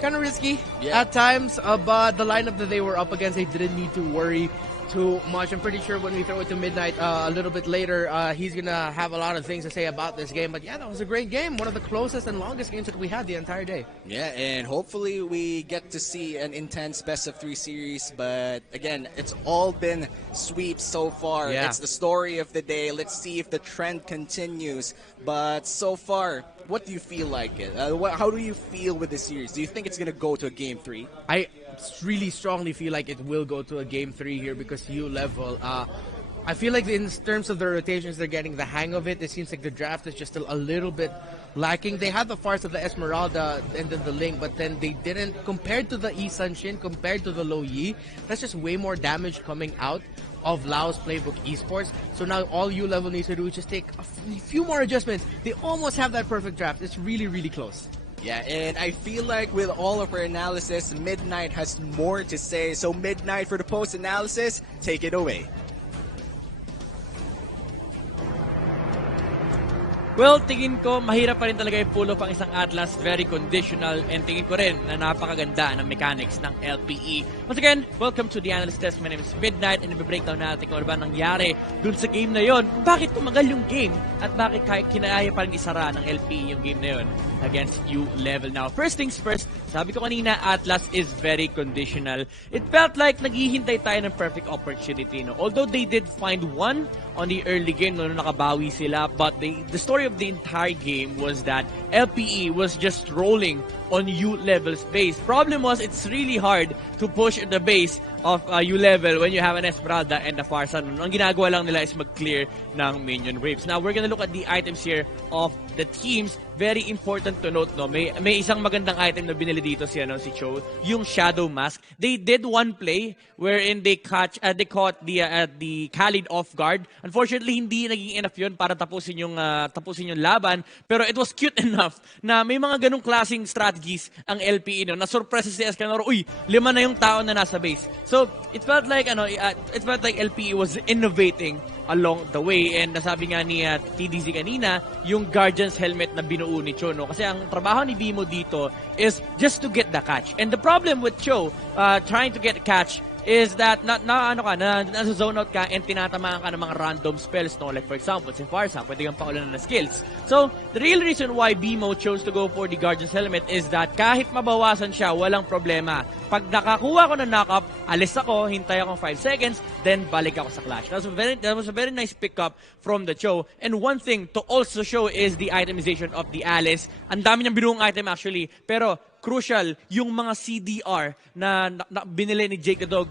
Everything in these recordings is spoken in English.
kind of risky at times, but the lineup that they were up against, they didn't need to worry too much. I'm pretty sure when we throw it to Midnight a little bit later, he's going to have a lot of things to say about this game. But yeah, that was a great game. One of the closest and longest games that we had the entire day. Yeah, and hopefully we get to see an intense best-of-3 series. But again, it's all been sweeps so far. Yeah. It's the story of the day. Let's see if the trend continues. But so far, what do you feel like? How do you feel with the series? Do you think it's going to go to a Game 3? I really strongly feel like it will go to a Game 3 here because U level. I feel like in terms of the rotations, they're getting the hang of it. It seems like the draft is just still a little bit lacking. They had the farce of the Esmeralda and the Ling, but then they didn't. Compared to the Yi Sunshin, compared to the Low Yi, that's just way more damage coming out of Lao's Playbook Esports. So now all U level needs to do is just take a few more adjustments. They almost have that perfect draft. It's really, really close. Yeah, and I feel like with all of our analysis, Midnight has more to say. So Midnight, for the post-analysis, take it away. Well, tingin ko, mahirap pa rin talaga i-pull off ang isang Atlas. Very conditional. And tingin ko rin na napakaganda ng mechanics ng LPE. Once again, welcome to the Analyst Test. My name is Midnight. And i-breakdown natin kung ano ba nangyari dun sa game na yon. Bakit tumagal yung game? At bakit kinaya pa rin isara ng LPE yung game na yon against U level. Now, first things first, sabi ko kanina, Atlas is very conditional. It felt like naghihintay tayo ng perfect opportunity. No? Although they did find one on the early game, no, nakabawi sila, but the story of the entire game was that LPE was just rolling on U level space. Problem was, it's really hard to push the base of U level when you have an Esmeralda and a Farsa. Ang ginagawa lang nila is mag-clear ng minion waves. Now, we're gonna look at the items here of the teams. Very important to note, no? May isang magandang item na binili dito si Cho, yung Shadow Mask. They did one play wherein they caught the Khalid off guard. Unfortunately, hindi naging enough yun para tapusin yung laban, pero it was cute enough na may mga ganung klaseng strategies ang LPE, no? Na-surprise si Escanor, uy, 5 na yung tao na nasa base. So, it felt like LPE was innovating along the way, and nasabi nga ni TDZ kanina, yung Guardian's helmet na binuo ni Cho, no? Kasi ang trabaho ni Bimo dito is just to get the catch. And the problem with Cho trying to get a catch is that nasa zone out ka and tinatamaan ka ng mga random spells, no? Like for example, si Farsa, pwede kang pakulan ng skills. So, the real reason why Bimo chose to go for the Guardian's Helmet is that kahit mabawasan siya, walang problema. Pag nakakuha ko ng knock-up, alis ako, hintay ako 5 seconds, then balik ako sa clash. That was a very nice pickup from the Cho. And one thing to also show is the itemization of the Alice. Ang dami niyang binuong item actually, pero crucial yung mga CDR na binili ni Jake the Dog,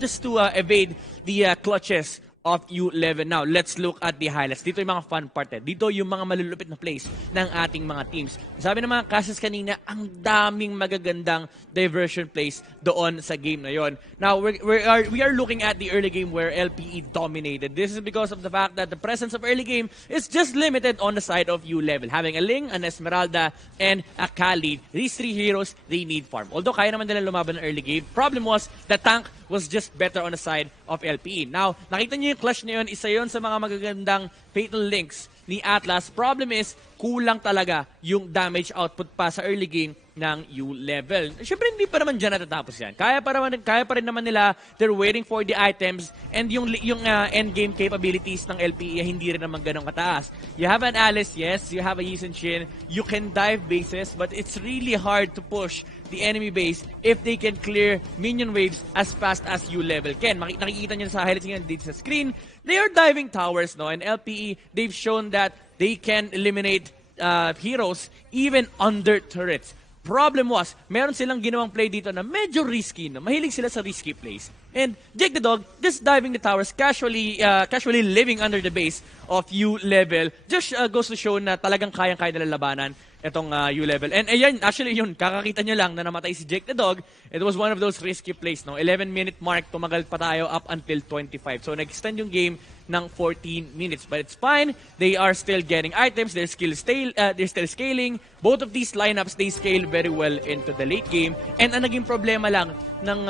just to evade the clutches of U11. Now, let's look at the highlights. Dito yung mga fun part. Dito yung mga malulupit na plays ng ating mga teams. Sabi ng mga cases kanina, ang daming magagandang diversion plays doon sa game na yon. Now, we are looking at the early game where LPE dominated. This is because of the fact that the presence of early game is just limited on the side of U level. Having a Ling, an Esmeralda, and a Khalid. These 3 heroes, they need farm. Although kaya naman nila lumaban ng early game, problem was the tank was just better on the side of LPE. Now, nakita niyo yung clash na yun, isa yun sa mga magagandang fatal links ni Atlas. Problem is, kulang talaga yung damage output pa sa early game ng U level. Siyempre, hindi pa naman dyan natatapos yan. Kaya pa rin naman nila, they're waiting for the items, and yung endgame capabilities ng LPE hindi rin naman ganun kataas. You have an Alice, yes, you have a Yi Shin, you can dive bases, but it's really hard to push the enemy base if they can clear minion waves as fast as U level can. Nakikita nyo sa highlights nyo dito sa screen, they are diving towers, no? And LPE, they've shown that they can eliminate heroes even under turrets. Problem was, meron silang ginawang play dito na medyo risky, no? Mahilig sila sa risky plays. And Jake the Dog, just diving the towers, casually living under the base of U level, just goes to show na talagang kayang-kaya nila labanan itong U level. And ayan, actually yun, kakakita nyo lang na namatay si Jake the Dog. It was one of those risky plays, no? 11-minute mark, tumagal pa tayo up until 25. So nag-extend yung game ng 14 minutes. But it's fine. They are still getting items. They're still scaling. Both of these lineups, they scale very well into the late game. And ang naging problema lang ng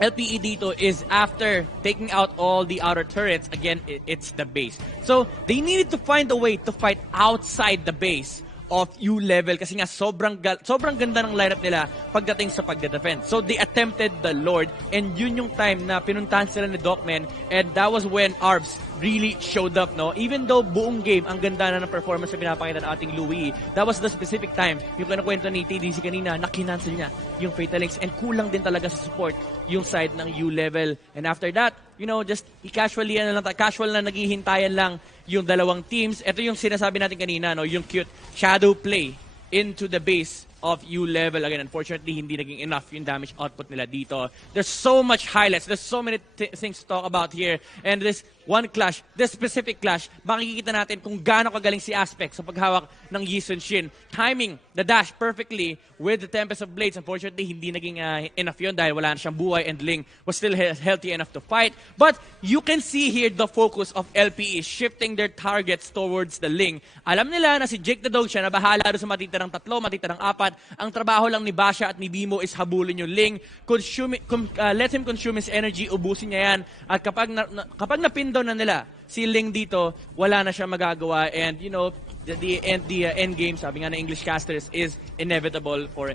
LPE dito is after taking out all the outer turrets, again, it's the base. So they needed to find a way to fight outside the base of U-level kasi nga sobrang ganda ng lineup nila pagdating sa pagde-defend. So they attempted the Lord and yun yung time na pinuntahan sila ni Docman and that was when Arvs really showed up, no? Even though buong game ang ganda na ng performance na pinapakita ng ating Louis, that was the specific time yung kinakwento ni TDC kanina na kinancel niya yung Fatalix and kulang din talaga sa support yung side ng U-level. And after that, you know, just casual na naghihintayan lang yung dalawang teams. Ito yung sinasabi natin kanina, no, yung cute shadow play into the base of U-level. Again, unfortunately, hindi naging enough yung damage output nila dito. There's so much highlights. There's so many things to talk about here. And this one clash, this specific clash, makikita natin kung gaano kagaling si Aspect sa paghawak ng Yi Sun-shin. Timing the dash perfectly with the Tempest of Blades. Unfortunately, hindi naging enough yun dahil wala na siyang buhay and Ling was still healthy enough to fight. But you can see here the focus of LPE shifting their targets towards the Ling. Alam nila na si Jake the Dog siya na bahala doon sa matitirang 3, matitirang 4. Ang trabaho lang ni Basha at ni Bimo is habulin yung Ling. Let him consume his energy, ubusin niya yan. At kapag napindon na nila si Ling dito, wala na siya magagawa. And you know, the end game, sabi nga na English casters, is inevitable for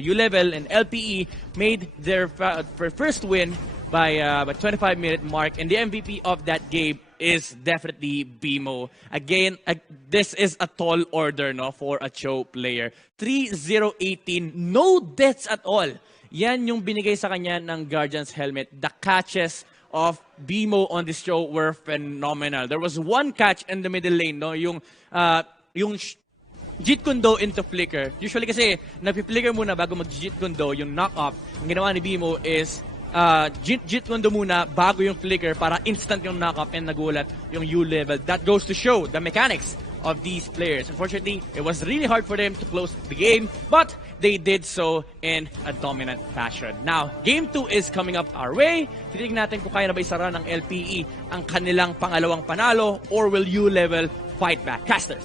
U-level, and LPE made their first win by 25-minute mark, and the MVP of that game is definitely Bimo. Again, this is a tall order, no, for a Cho player. 3-0-18, no deaths at all. Yan yung binigay sa kanya ng Guardian's helmet. The catches of Bimo on this show were phenomenal. There was one catch in the middle lane, no, yung Jeet Kundo into Flicker. Usually kasi nagpi-flicker muna bago mag-Jeet Kundo, yung knock-off. Ang ginawa ni Bimo is Jeet Kundo muna bago yung Flicker para instant yung knock-off and nagulat yung U-level. That goes to show the mechanics of these players. Unfortunately, it was really hard for them to close the game, but they did so in a dominant fashion. Now, Game 2 is coming up our way. Titignan natin kung kaya na ba isara ng LPE ang kanilang pangalawang panalo, or will U-level fight back? Casters.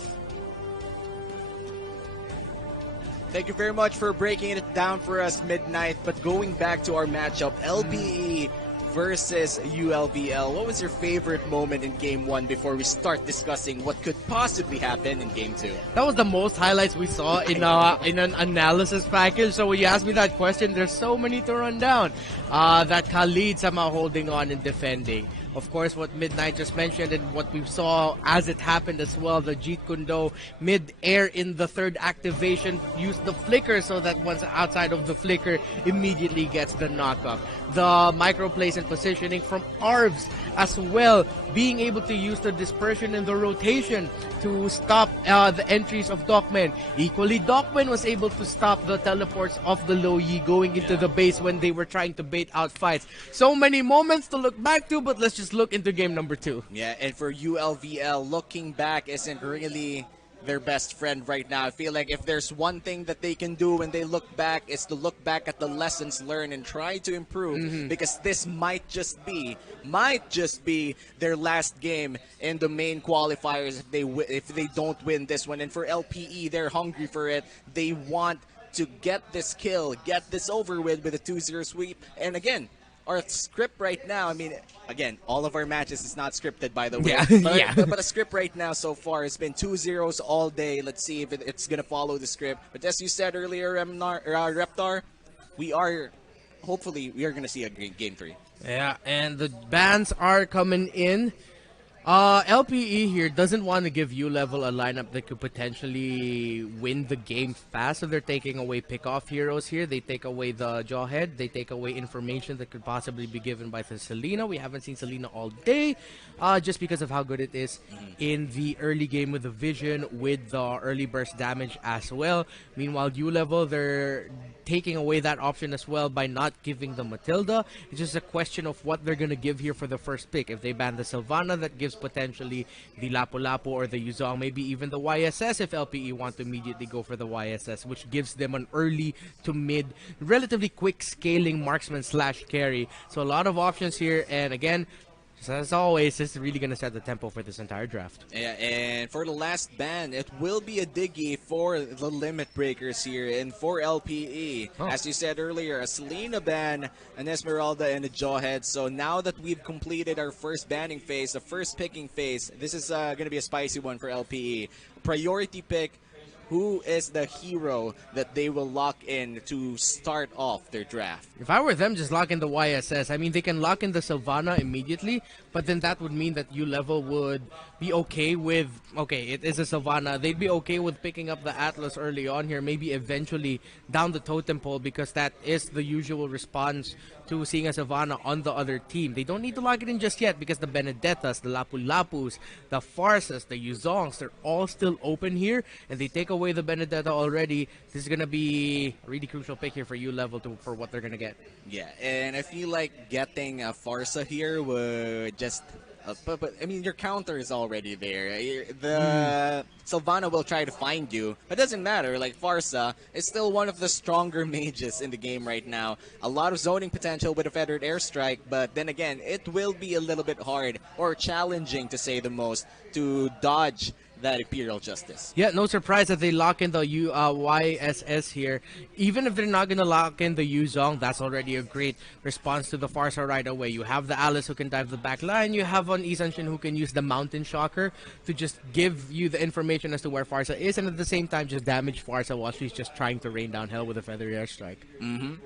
Thank you very much for breaking it down for us, Midnight. But going back to our matchup, LPE versus ULVL, what was your favorite moment in Game 1 before we start discussing what could possibly happen in Game 2? That was the most highlights we saw in an analysis package. So when you ask me that question, there's so many to run down. That Khalid somehow holding on and defending. Of course, what Midnight just mentioned, and what we saw as it happened as well, the Jeet Kundo mid-air in the third activation used the flicker so that once outside of the flicker, immediately gets the knockup. The micro plays and positioning from Arvs as well, being able to use the dispersion and the rotation to stop the entries of Docman. Equally, Docman was able to stop the teleports of the Low Yi going into the base when they were trying to bait out fights. So many moments to look back to, but let's just look into game number 2. Yeah, and for ULVL, looking back isn't really their best friend right now. I feel like if there's one thing that they can do when they look back, is to look back at the lessons learned and try to improve, because this might just be their last game in the main qualifiers if they don't win this one. And for LPE, they're hungry for it. They want to get this kill, get this over with a 2-0 sweep. And again, our script right now, I mean, again, all of our matches is not scripted, by the way. Yeah. But the script right now so far has been 2-0s all day. Let's see if it's going to follow the script. But as you said earlier, Reptar, hopefully, we are going to see a great Game 3. Yeah, and the bans are coming in. LPE here doesn't want to give U-level a lineup that could potentially win the game fast, so they're taking away pick-off heroes here. They take away the Jawhead. They take away information that could possibly be given by the Selena. We haven't seen Selena all day, just because of how good it is in the early game with the vision, with the early burst damage as well. Meanwhile, U-level, they're taking away that option as well by not giving the Matilda. It's just a question of what they're going to give here for the first pick. If they ban the Sylvana, that gives potentially the Lapu-Lapu or the Yuzong, maybe even the YSS if LPE want to immediately go for the YSS, which gives them an early to mid, relatively quick scaling marksman / carry. So a lot of options here, and again, as always, this is really going to set the tempo for this entire draft. Yeah, and for the last ban, it will be a Diggy for the Limit Breakers here, and for LPE. As you said earlier, a Selena ban, an Esmeralda, and a Jawhead. So now that we've completed our first banning phase, the first picking phase, this is going to be a spicy one for LPE. Priority pick who is the hero that they will lock in to start off their draft? If I were them, just lock in the YSS. I mean, they can lock in the Sylvana immediately, but then that would mean that U-Level would be okay with, okay, it is a Sylvana. They'd be okay with picking up the Atlas early on here, maybe eventually down the totem pole, because that is the usual response to seeing a Sylvana on the other team. They don't need to lock it in just yet because the Benedettas, the Lapu-Lapus, the Farsas, the Yuzongs, they're all still open here, and they take away the Benedetta already. This is going to be a really crucial pick here for U-Level for what they're going to get. Yeah, and I feel like getting a Farsa here would just... but I mean, your counter is already there. The Sylvana will try to find you, but it doesn't matter. Like, Farsa is still one of the stronger mages in the game right now. A lot of zoning potential with a feathered airstrike, but then again, it will be a little bit hard or challenging, to say the most, to dodge that Imperial Justice. Yeah, no surprise that they lock in the YSS here. Even if they're not going to lock in the Yuzong, that's already a great response to the Farsa right away. You have the Alice who can dive the back line. You have an Isanshin who can use the Mountain Shocker to just give you the information as to where Farsa is, and at the same time just damage Farsa while she's just trying to rain down hell with a Feather Airstrike.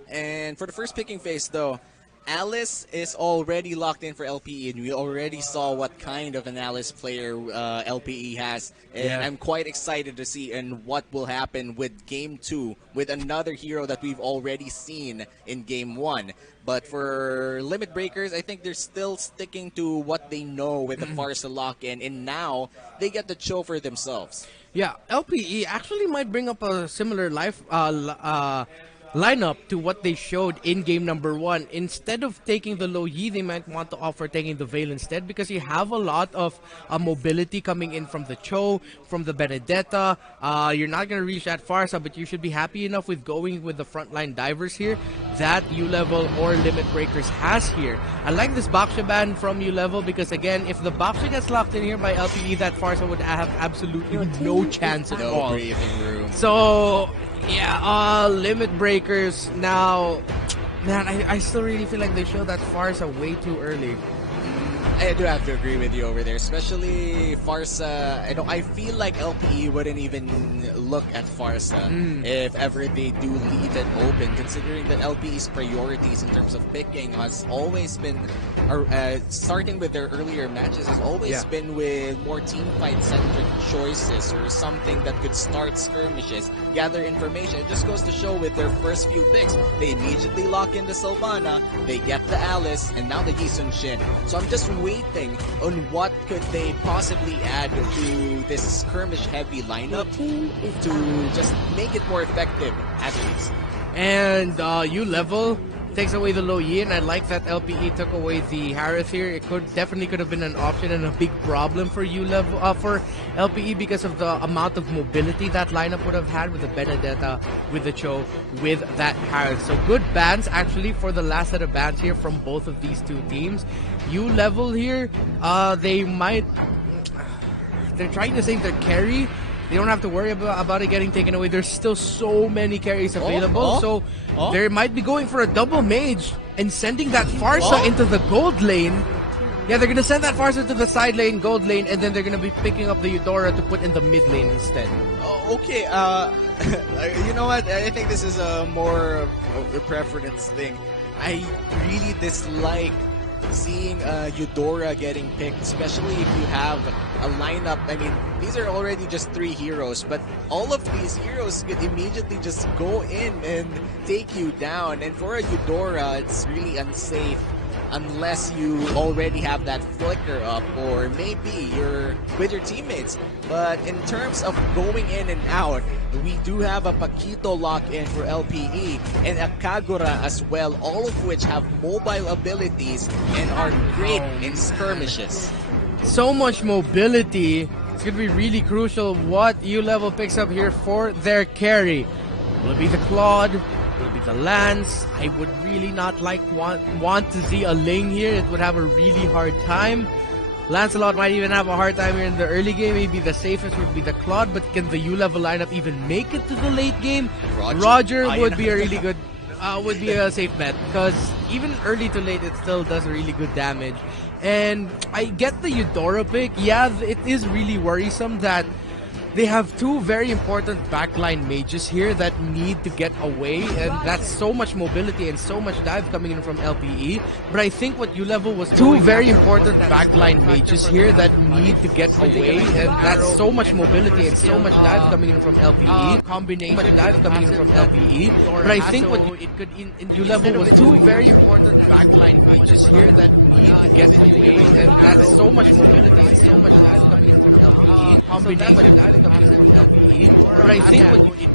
And for the first picking phase, though, Alice is already locked in for LPE, and we already saw what kind of an Alice player LPE has. And I'm quite excited to see what will happen with Game 2 with another hero that we've already seen in Game 1. But for Limit Breakers, I think they're still sticking to what they know with the Farsa lock-in, and now they get the show for themselves. Yeah, LPE actually might bring up a similar lineup to what they showed in game number 1. Instead of taking the Lo Yi, they might want to offer taking the Veil instead, because you have a lot of mobility coming in from the Cho, from the Benedetta. You're not going to reach that Farsa, but you should be happy enough with going with the frontline divers here that U-Level or Limit Breakers has here. I like this Baksha ban from U-Level because, again, if the Baksha gets locked in here by LPE, that Farsa would have absolutely no chance at all. So, yeah, Limit Breakers now. Man, I still really feel like they showed that Farsa way too early. I do have to agree with you over there, especially Farsa. I feel like LPE wouldn't even look at Farsa if ever they do leave it open, considering that LPE's priorities in terms of picking has always been, starting with their earlier matches, has always been with more team fight-centric choices or something that could start skirmishes, gather information. It just goes to show with their first few picks, they immediately lock in the Sylvana, they get the Alice, and now the Isun Shin. So I'm just waiting on what could they possibly add to this skirmish-heavy lineup to just make it more effective at least. And U-Level takes away the Lo Yi, and I like that LPE took away the Harith here. It definitely could have been an option and a big problem for U-Level, for LPE, because of the amount of mobility that lineup would have had with the Benedetta, with the Cho, with that Harith. So good bans actually for the last set of bans here from both of these two teams. U-Level here, they're trying to save their carry. They don't have to worry about it getting taken away. There's still so many carries available. So they might be going for a double mage and sending that Farsa into the gold lane. Yeah, they're going to send that Farsa to the side lane, gold lane, and then they're going to be picking up the Eudora to put in the mid lane instead. Oh, okay. You know what? I think this is more of a preference thing. I really dislike seeing Eudora getting picked, especially if you have a lineup. I mean, these are already just 3 heroes, but all of these heroes can immediately just go in and take you down. And for a Eudora, it's really unsafe unless you already have that flicker up, or maybe you're with your teammates. But in terms of going in and out, we do have a Paquito lock-in for LPE and a Kagura as well, all of which have mobile abilities and are great in skirmishes. So much mobility. It's going to be really crucial what U-Level picks up here for their carry. Will it be the Claude? Will it be the Lance? I would really not want to see a Ling here. It would have a really hard time. Lancelot might even have a hard time here in the early game. Maybe the safest would be the Claude, but can the U-Level lineup even make it to the late game? Roger would be a really good, would be a safe bet, because even early to late, it still does really good damage. And I get the Eudora pick. Yeah, it is really worrisome that they have two very important backline mages here that need to get away, and that's so much mobility and so much dive coming in from LPE. But I think what U-Level was two very important backline mages here that need to get away, and that's so much mobility and so much dive coming in from LPE. Combination dive coming in from LPE. But I think what it could in U-Level was two very important backline mages here that need to get away, and that's so much mobility and so much dive coming in from LPE. Combination dive coming in from LPE. But I think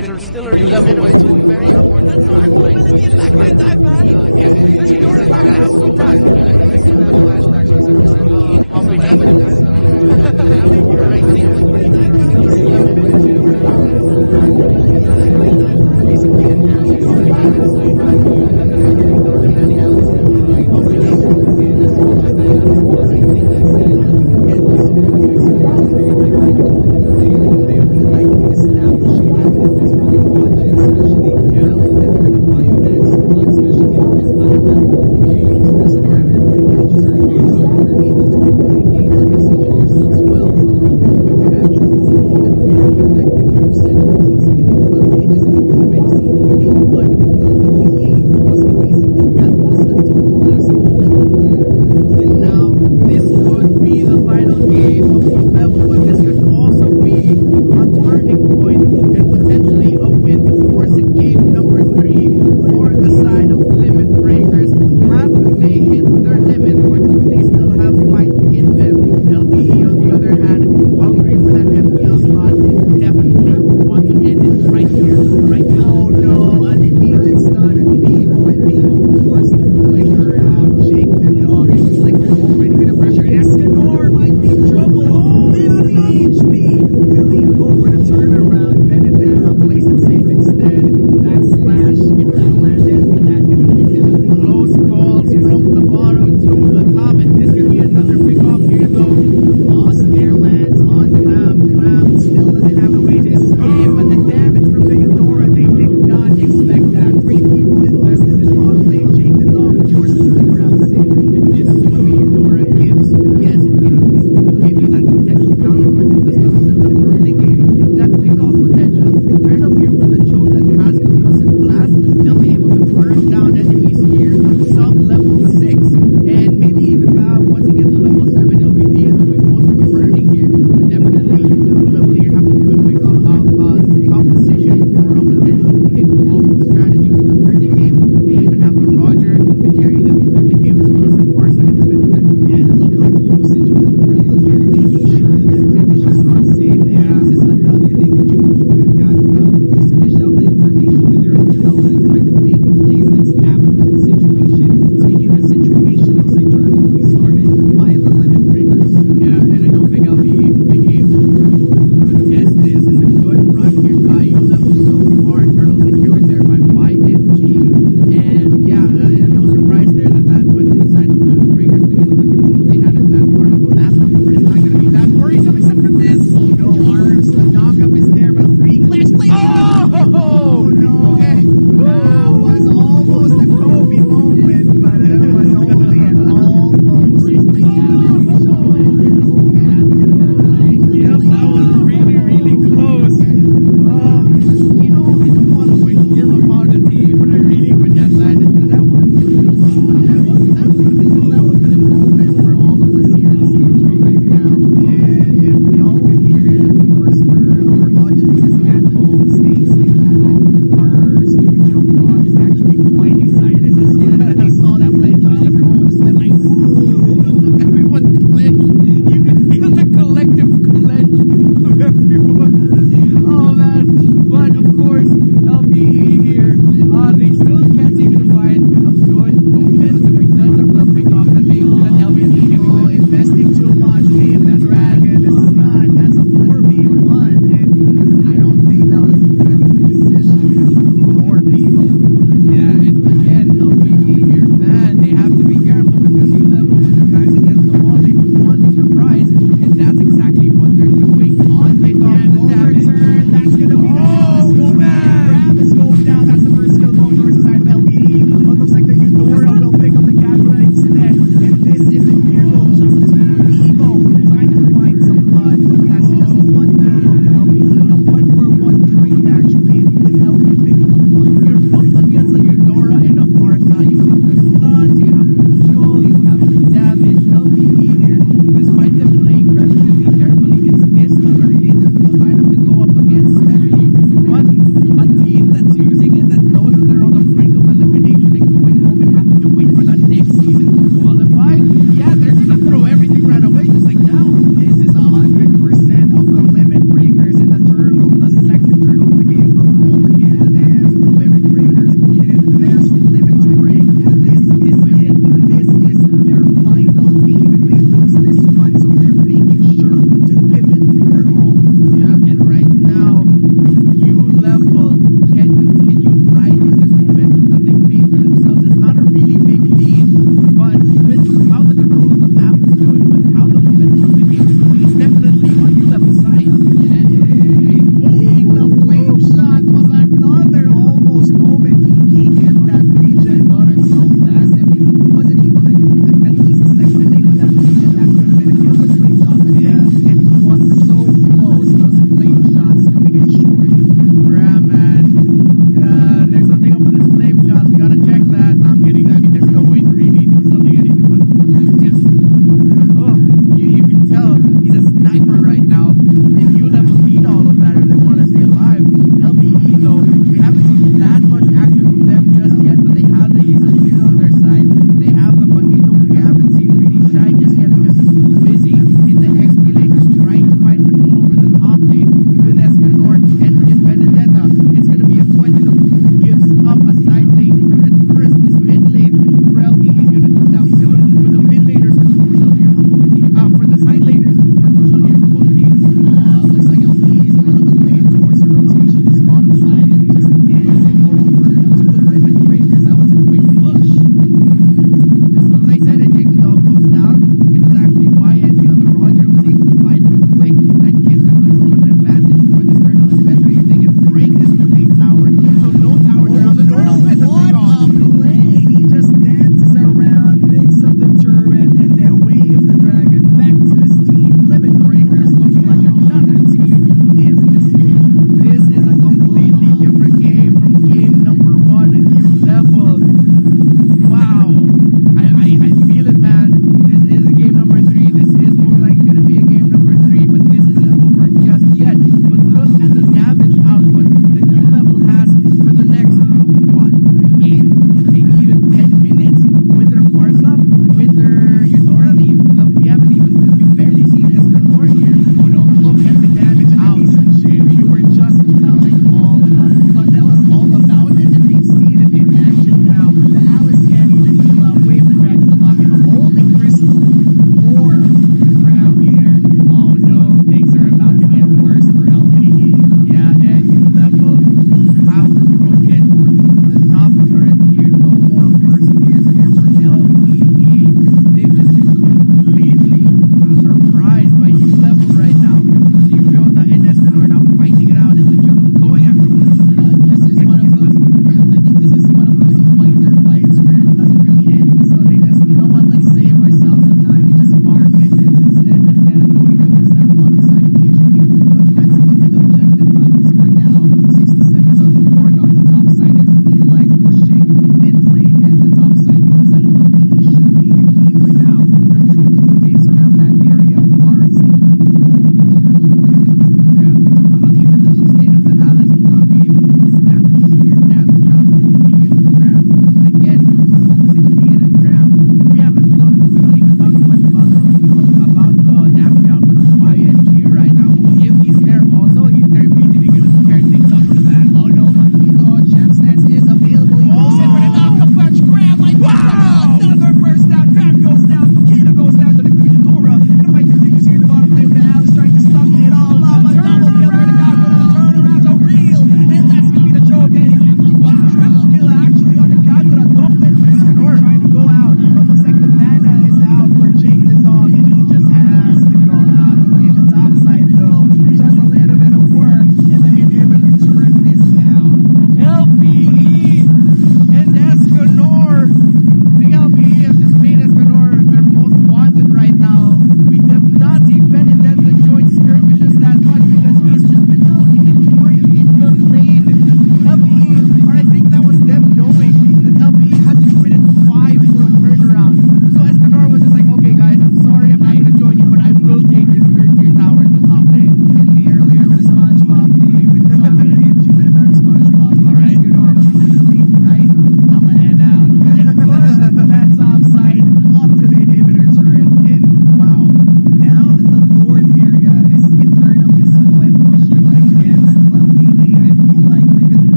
it was still a U-Level was two very important backline mages here that need to get away, and that's so much mobility and so much dive coming in from LPE. Combination dive coming in from LPE. But I think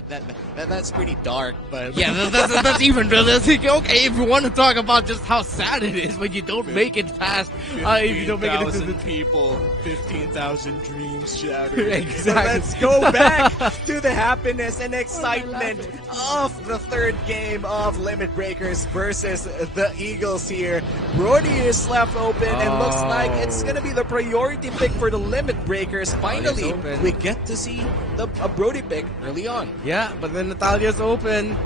what? That's pretty dark, but Yeah, that's even realistic. Okay, if you want to talk about just how sad it is when you don't make it past, if you don't make it into 15,000 the people, 15,000 dreams shattered. Exactly. But let's go back to the happiness and excitement of the third game of Limit Breakers versus the Eagles here. Brody is left open and looks like it's gonna be the priority pick for the Limit Breakers. Finally, open. we get to see a Brody pick early on. Yeah, but then Natalia's open.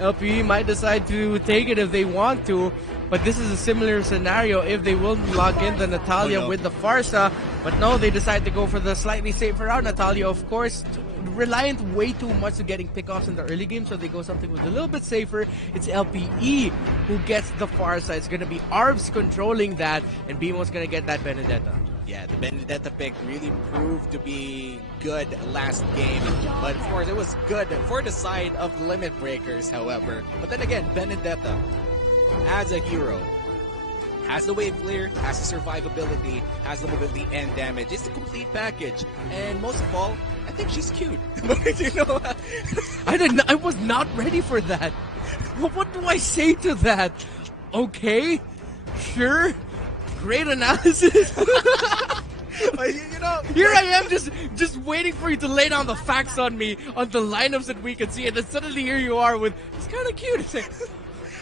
LPE might decide to take it if they want to, but this is a similar scenario if they will log in the Natalia with the Farsa, but no, they decide to go for the slightly safer route. Natalia, of course, reliant way too much on getting pickoffs in the early game, so they go something with a little bit safer. It's LPE who gets the Farsa. It's going to be Arvs controlling that, and Bimo's going to get that Benedetta. Yeah, the Benedetta pick really proved to be good last game, but of course it was good for the side of the Limit Breakers, however. But then again, Benedetta as a hero has the wave clear, has the survivability, has the mobility and damage. It's a complete package, and most of all, I think she's cute. You know, I was not ready for that. What do I say to that? Okay, sure, great analysis. you know, Here I am just waiting for you to lay down the facts on me on the lineups that we can see, and then suddenly here you are with it's kind of cute. It's like,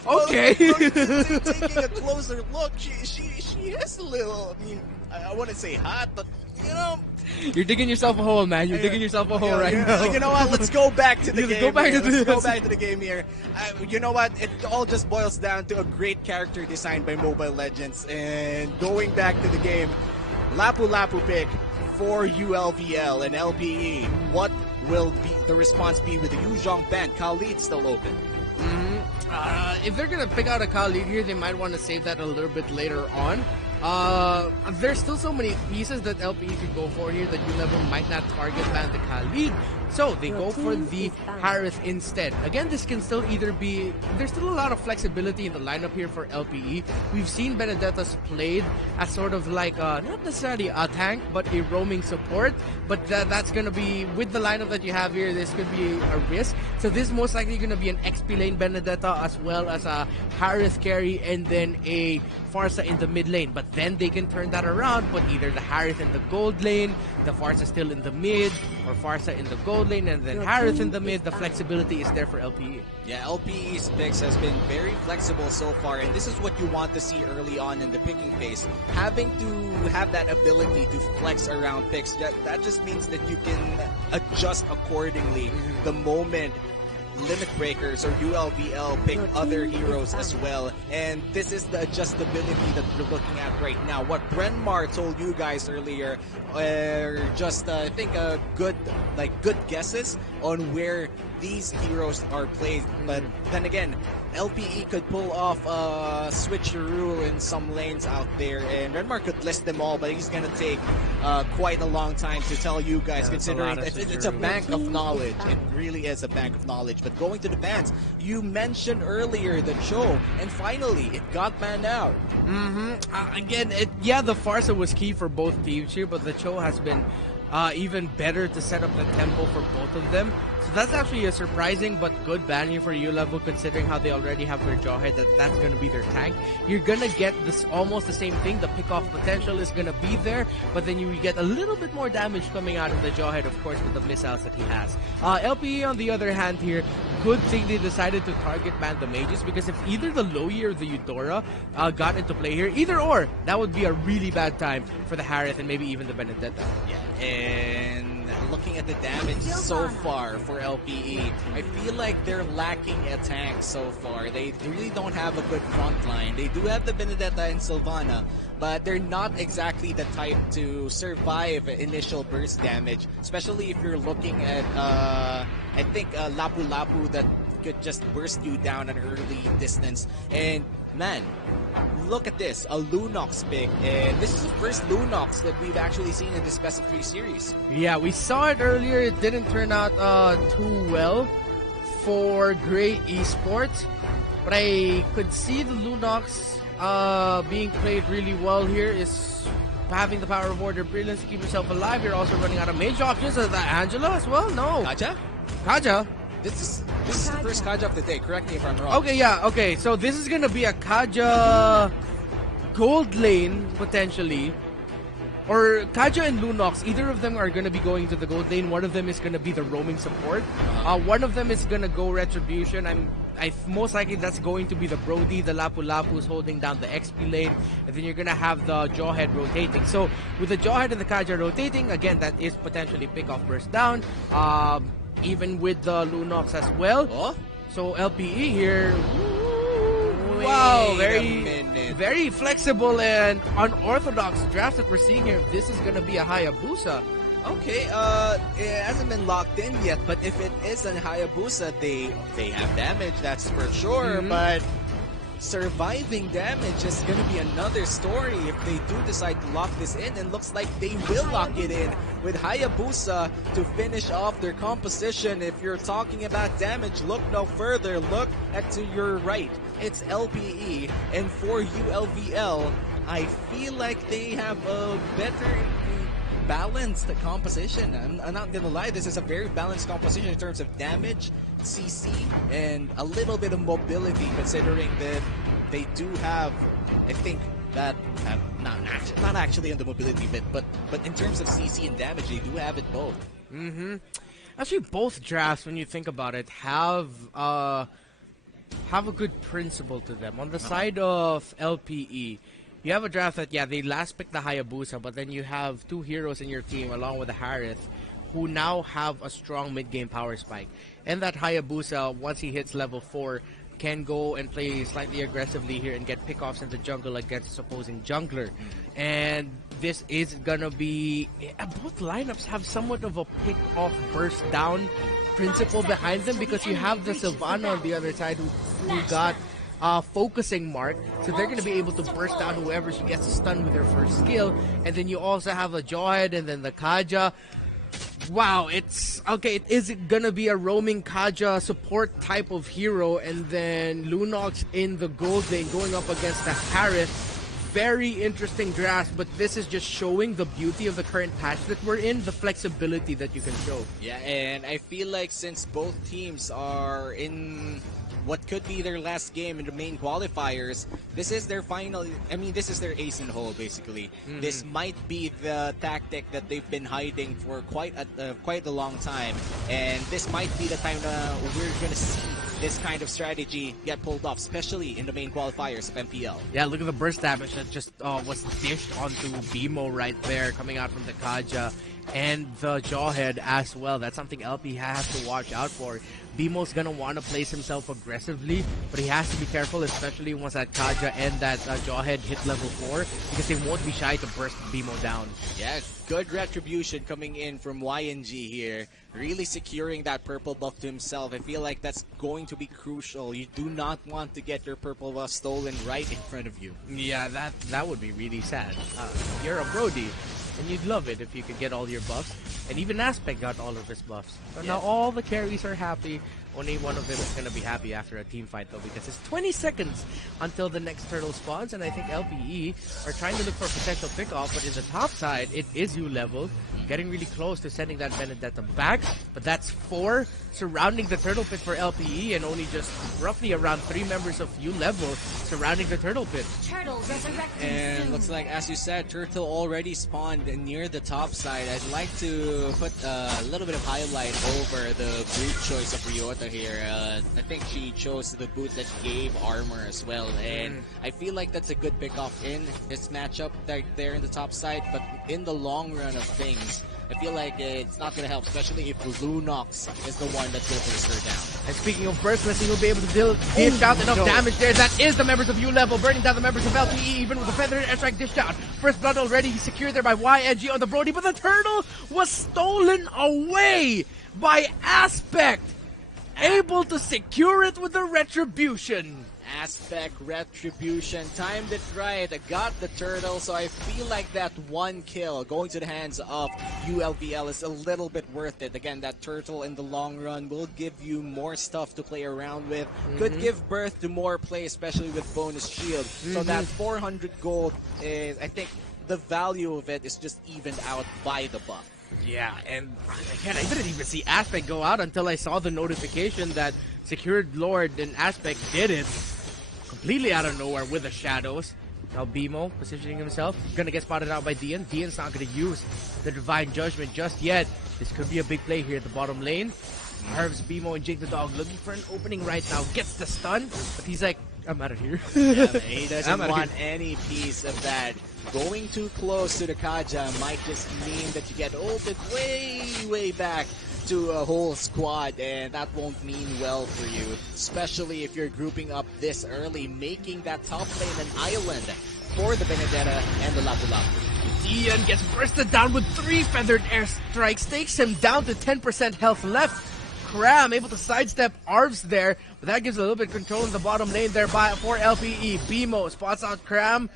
okay. taking a closer look, she is a little. I wouldn't say hot, but you know. You're digging yourself a hole, man. You're digging yourself a hole right now. You know what? Let's go back to the Let's game. go back to Let's this. go back to the game here. You know what? It all just boils down to a great character designed by Mobile Legends. And going back to the game, Lapu Lapu pick for ULVL and LPE. What will be the response be with the Yuzhong band? Khalid still open. If they're gonna pick out a Khalid here, they might want to save that a little bit later on. There's still so many pieces that LPE could go for here that ULevel might not target ban the Khalid, so they go for the Harith instead. Again, this can still either be, there's still a lot of flexibility in the lineup here for LPE. We've seen Benedetta's played as sort of like not necessarily a tank, but a roaming support, but that's gonna be, with the lineup that you have here, this could be a risk. So this is most likely gonna be an XP lane Benedetta as well as a Harith carry and then a Farsa in the mid lane, but then they can turn that around, but either the Harith in the gold lane, the Farsa still in the mid, or Farsa in the gold lane and then Harith in the mid. The flexibility is there for LPE. Yeah, LPE's picks has been very flexible so far, and this is what you want to see early on in the picking phase. Having to have that ability to flex around picks, that just means that you can adjust accordingly the moment Limit Breakers or ULVL pick other heroes as well, and this is the adjustability that we're looking at right now. What Brenmar told you guys earlier were just I think good guesses on where these heroes are played, but then again, LPE could pull off a switcheroo in some lanes out there, and Brenmar could list them all, but he's gonna take quite a long time to tell you guys, considering it's a bank of knowledge. It really is a bank of knowledge. But going to the bans, you mentioned earlier the Cho, and finally it got banned out. Again, the Farsa was key for both teams here, but the Cho has been even better to set up the tempo for both of them. So that's actually a surprising but good value for ULevel, considering how they already have their Jawhead. That's going to be their tank. You're going to get this almost the same thing. The pick-off potential is going to be there, but then you will get a little bit more damage coming out of the Jawhead, of course, with the missiles that he has. LPE, on the other hand here, good thing they decided to target ban the mages, because if either the Loyi or the Eudora got into play here, either or, that would be a really bad time for the Harith and maybe even the Benedetta. And looking at the damage so far for LPE, I feel like they're lacking a tank so far. They really don't have a good front line. They do have the Benedetta and Sylvana, but they're not exactly the type to survive initial burst damage, especially if you're looking at I think Lapu Lapu that could just burst you down an early distance. And man, look at this, a Lunox pick, and this is the first Lunox that we've actually seen in this Best of 3 series. Yeah, we saw it earlier. It didn't turn out too well for Grey Esports, but I could see the Lunox being played really well here. Is having the power of Order Brilliance to keep yourself alive. You're also running out of mage options. Is that Angela as well? No. Gotcha? Kaja? This is the first Kaja of the day. Correct me if I'm wrong. Okay, yeah, okay. So this is gonna be a Kaja gold lane, potentially. Or Kaja and Lunox, either of them are going to be going to the gold lane. One of them is going to be the roaming support. One of them is going to go Retribution. I most likely that's going to be the Brody, the Lapu Lapu's holding down the XP lane. And then you're going to have the Jawhead rotating. So with the Jawhead and the Kaja rotating, again, that is potentially pick off burst down. Even with the Lunox as well. So LPE here. Wow, very flexible and unorthodox draft that we're seeing here. This is going to be a Hayabusa. Okay, it hasn't been locked in yet, but if it is a Hayabusa, they have damage, that's for sure, but surviving damage is going to be another story if they do decide to lock this in, and looks like they will lock it in with Hayabusa to finish off their composition. If you're talking about damage, look no further, look to your right. It's LPE, and for ULVL, I feel like they have a better balanced composition. I'm not gonna lie, this is a very balanced composition in terms of damage, CC, and a little bit of mobility, considering that they do have, I think that not actually in the mobility bit, but in terms of CC and damage, they do have it both. Actually, both drafts, when you think about it, have a good principle to them. On the side of LPE, you have a draft that, yeah, they last picked the Hayabusa, but then you have two heroes in your team along with the Harith who now have a strong mid-game power spike. And that Hayabusa, once he hits level 4, can go and play slightly aggressively here and get pickoffs in the jungle against opposing jungler. And this is gonna be... both lineups have somewhat of a pick-off burst down principle behind them, because you have the Sylvana on the other side who got focusing mark, so they're going to be able to burst down whoever she gets stunned with her first skill. And then you also have the Jawhead and then the Kaja. Wow, it's okay. It is going to be a roaming Kaja support type of hero, and then Lunox in the gold lane going up against the Harith. Very interesting draft, but this is just showing the beauty of the current patch that we're in, the flexibility that you can show. Yeah, and I feel like since both teams are in what could be their last game in the main qualifiers, this is their final, I mean, this is their ace in the hole, basically. This might be the tactic that they've been hiding for quite a long time, and this might be the time we're going to see this kind of strategy get pulled off, especially in the main qualifiers of MPL. Yeah, look at the burst damage that just was dished onto BMO right there, coming out from the Kaja and the Jawhead as well. That's something LP has to watch out for. BMO's gonna want to place himself aggressively, but he has to be careful, especially once that Kaja and that Jawhead hit level 4, because they won't be shy to burst BMO down. Yeah, good retribution coming in from YNG here, really securing that purple buff to himself. I feel like that's going to be crucial. You do not want to get your purple buff stolen right in front of you. Yeah, that would be really sad. You're a Brody, and you'd love it if you could get all your buffs. And even Aspect got all of his buffs. So now all the carries are happy. Only one of them is going to be happy after a team fight, though, because it's 20 seconds until the next turtle spawns, and I think LPE are trying to look for a potential pick-off, but in the top side, it is U level, getting really close to sending that Benedetta back, but that's 4 surrounding the turtle pit for LPE, and only just roughly around 3 members of U level surrounding the turtle pit. And looks like, as you said, turtle already spawned near the top side. I'd like to put a little bit of highlight over the boot choice of Ryota here. I think she chose the boots that gave armor as well, and I feel like that's a good pick-off in this matchup right there in the top side, but in the long run of things, I feel like it's not going to help, especially if Lunox is the one that's going to place her down. And speaking of first, let's see who'll be able to dish out enough damage there. That is the members of U level, burning down the members of LPE, even with the feather airstrike dished out. First blood already secured there by YNG on the Brody, but the turtle was stolen away by Aspect. Able to secure it with the retribution. Aspect retribution, timed it right, got the turtle, so I feel like that one kill going to the hands of ULVL is a little bit worth it. Again, that turtle in the long run will give you more stuff to play around with, could give birth to more play, especially with bonus shield. So that 400 gold is, I think, the value of it is just evened out by the buff. Yeah, and again, I didn't even see Aspect go out until I saw the notification that Secured Lord and Aspect did it completely out of nowhere with the shadows. Now BMO positioning himself, gonna get spotted out by Dian. Dian's not gonna use the Divine Judgment just yet. This could be a big play here at the bottom lane. Harv's, BMO, and Jake the Dog looking for an opening right now. Gets the stun, but he's like, I'm out of here. Yeah, he doesn't want any piece of that. Going too close to the Kaja might just mean that you get ulted way back to a whole squad, and that won't mean well for you, especially if you're grouping up this early, making that top lane an island for the Benedetta and the Lapu Lapu. Ian gets bursted down with 3 feathered airstrikes, takes him down to 10% health left. Cram able to sidestep Arvs there, but that gives a little bit of control in the bottom lane there for LPE. BMO spots out Cram,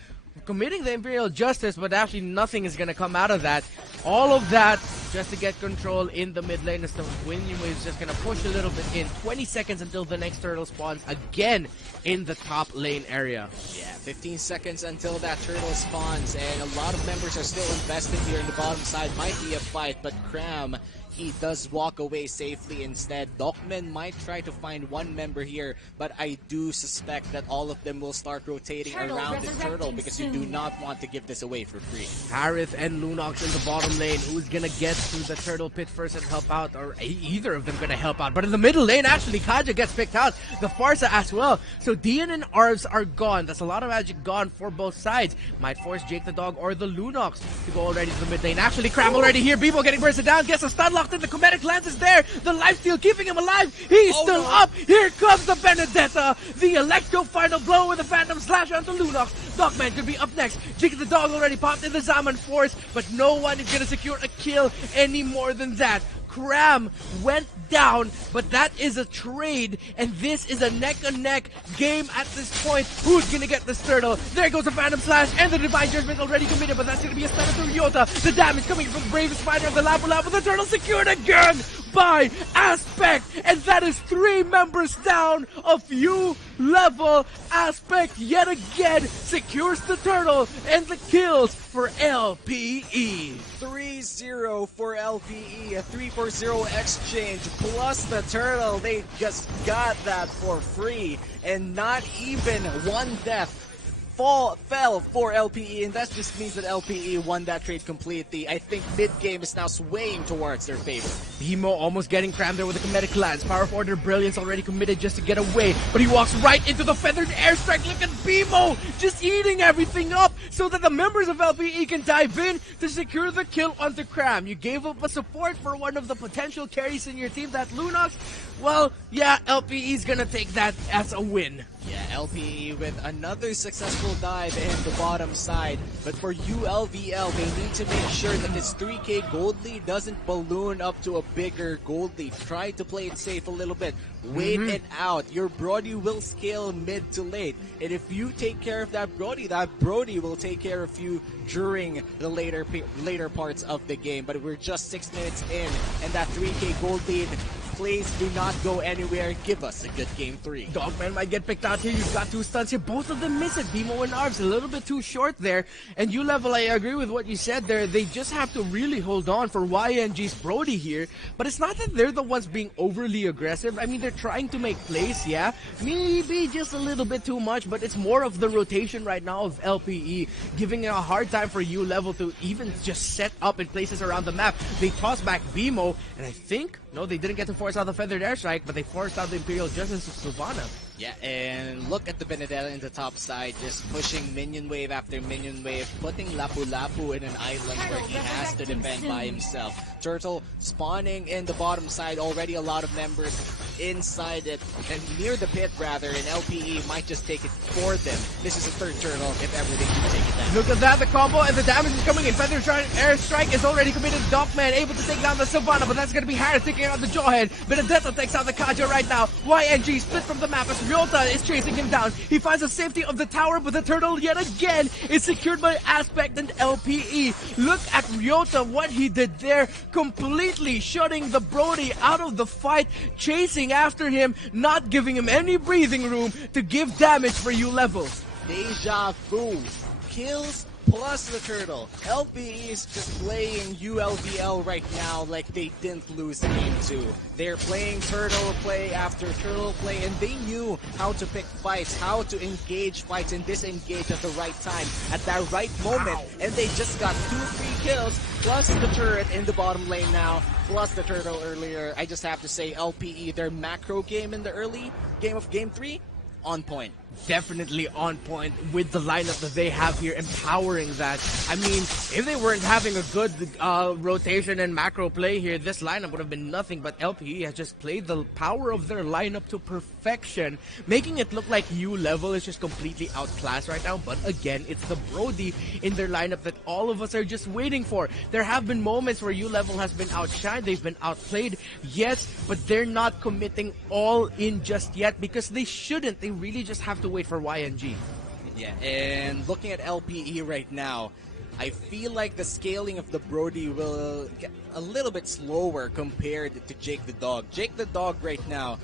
committing the Imperial Justice, but actually nothing is going to come out of that. All of that just to get control in the mid lane as the Winning Wave is just going to push a little bit in. 20 seconds until the next turtle spawns again in the top lane area. Yeah, 15 seconds until that turtle spawns, and a lot of members are still invested here in the bottom side. Might be a fight, but Cram, he does walk away safely instead. Dogman might try to find one member here, but I do suspect that all of them will start rotating around this turtle because you do not want to give this away for free. Harith and Lunox in the bottom lane. Who's gonna get through the turtle pit first and help out? Or either of them gonna help out. But in the middle lane, actually, Kaja gets picked out. The Farsa as well. So Dian and Arvs are gone. That's a lot of magic gone for both sides. Might force Jake the Dog or the Lunox to go already to the mid lane. Actually, Cram already here. Bebo getting bursted down. Gets a stun locked in. The Chromatic Lance is there. The lifesteal keeping him alive. He's still up. Here comes the Benedetta. The Electro final blow with the Phantom Slash onto Lunox. Dogman could be up next. Jake the Dog already popped in the Zaman Force, but no one is gonna secure a kill any more than that. Cram went down, but that is a trade, and this is a neck-and-neck game at this point. Who's gonna get this turtle? There goes the Phantom Slash, and the Divine Judgment already committed, but that's gonna be a stun to Ryota. The damage coming from the Bravest Spider of the Lapu Lapu. The turtle secured again by Aspect, and that is 3 members down. A few level. Aspect yet again secures the turtle and the kills for LPE. 3-0 for LPE, a 3-4-0 exchange, plus the turtle. They just got that for free, and not even one death fell for LPE, and that just means that LPE won that trade completely. I think mid-game is now swaying towards their favor. BMO almost getting crammed there with a Chromatic Lance. Power of Order Brilliance already committed just to get away, but he walks right into the Feathered Airstrike. Look at BMO just eating everything up so that the members of LPE can dive in to secure the kill onto Cram. You gave up a support for one of the potential carries in your team, that Lunox. Well, yeah, LPE's gonna take that as a win. Yeah, LPE with another successful dive in the bottom side. But for ULVL, they need to make sure that this 3K gold lead doesn't balloon up to a bigger gold lead. Try to play it safe a little bit. Wait it out. Your Brody will scale mid to late. And if you take care of that Brody will take care of you during the later parts of the game. But we're just 6 minutes in, and that 3K gold lead, please do not go anywhere. Give us a good game 3. Dogman might get picked out here. You've got 2 stuns here. Both of them miss it. BMO and Arvs a little bit too short there. And U-Level, I agree with what you said there. They just have to really hold on for YNG's Brody here. But it's not that they're the ones being overly aggressive. I mean, they're trying to make plays, yeah? Maybe just a little bit too much, but it's more of the rotation right now of LPE, giving it a hard time for U-Level to even just set up in places around the map. They toss back BMO, and I think, no, they didn't get to force out the Feathered Airstrike, but they forced out the Imperial Justice of Sylvana. Yeah, and look at the Benedetta in the top side, just pushing minion wave after minion wave, putting Lapu Lapu in an island where he has to defend by himself. Turtle spawning in the bottom side, already a lot of members inside it, and near the pit rather, and LPE might just take it for them. This is the third turtle, if ever they can take it down. Look at that, the combo, and the damage is coming in. Feather Airstrike is already committed. Dogman able to take down the Sylvana, but that's going to be Harris taking out the Jawhead. Benedetta takes out the Kaja right now. YNG split from the map as Ryota is chasing him down. He finds the safety of the tower, but the turtle yet again is secured by Aspect and LPE. Look at Ryota, what he did there, completely shutting the Brody out of the fight, chasing after him, not giving him any breathing room to give damage for U-Level. Deja vu. Kills plus the turtle. LPE is just playing ULVL right now like they didn't lose game 2. They're playing turtle play after turtle play, and they knew how to pick fights, how to engage fights and disengage at the right time, at that right moment, and they just got 2 free kills, plus the turret in the bottom lane now, plus the turtle earlier. I just have to say, LPE, their macro game in the early game of game 3, on point. Definitely on point with the lineup that they have here, empowering that. I mean, if they weren't having a good rotation and macro play here, this lineup would have been nothing, but LPE has just played the power of their lineup to perfection, making it look like U-Level is just completely outclassed right now. But again, it's the Brody in their lineup that all of us are just waiting for. There have been moments where U-Level has been outshined, they've been outplayed, yes, but they're not committing all in just yet because they shouldn't. They really just have to wait for YNG. Yeah, and looking at LPE right now, I feel like the scaling of the Brody will get a little bit slower compared to Jake the Dog. Jake the Dog right now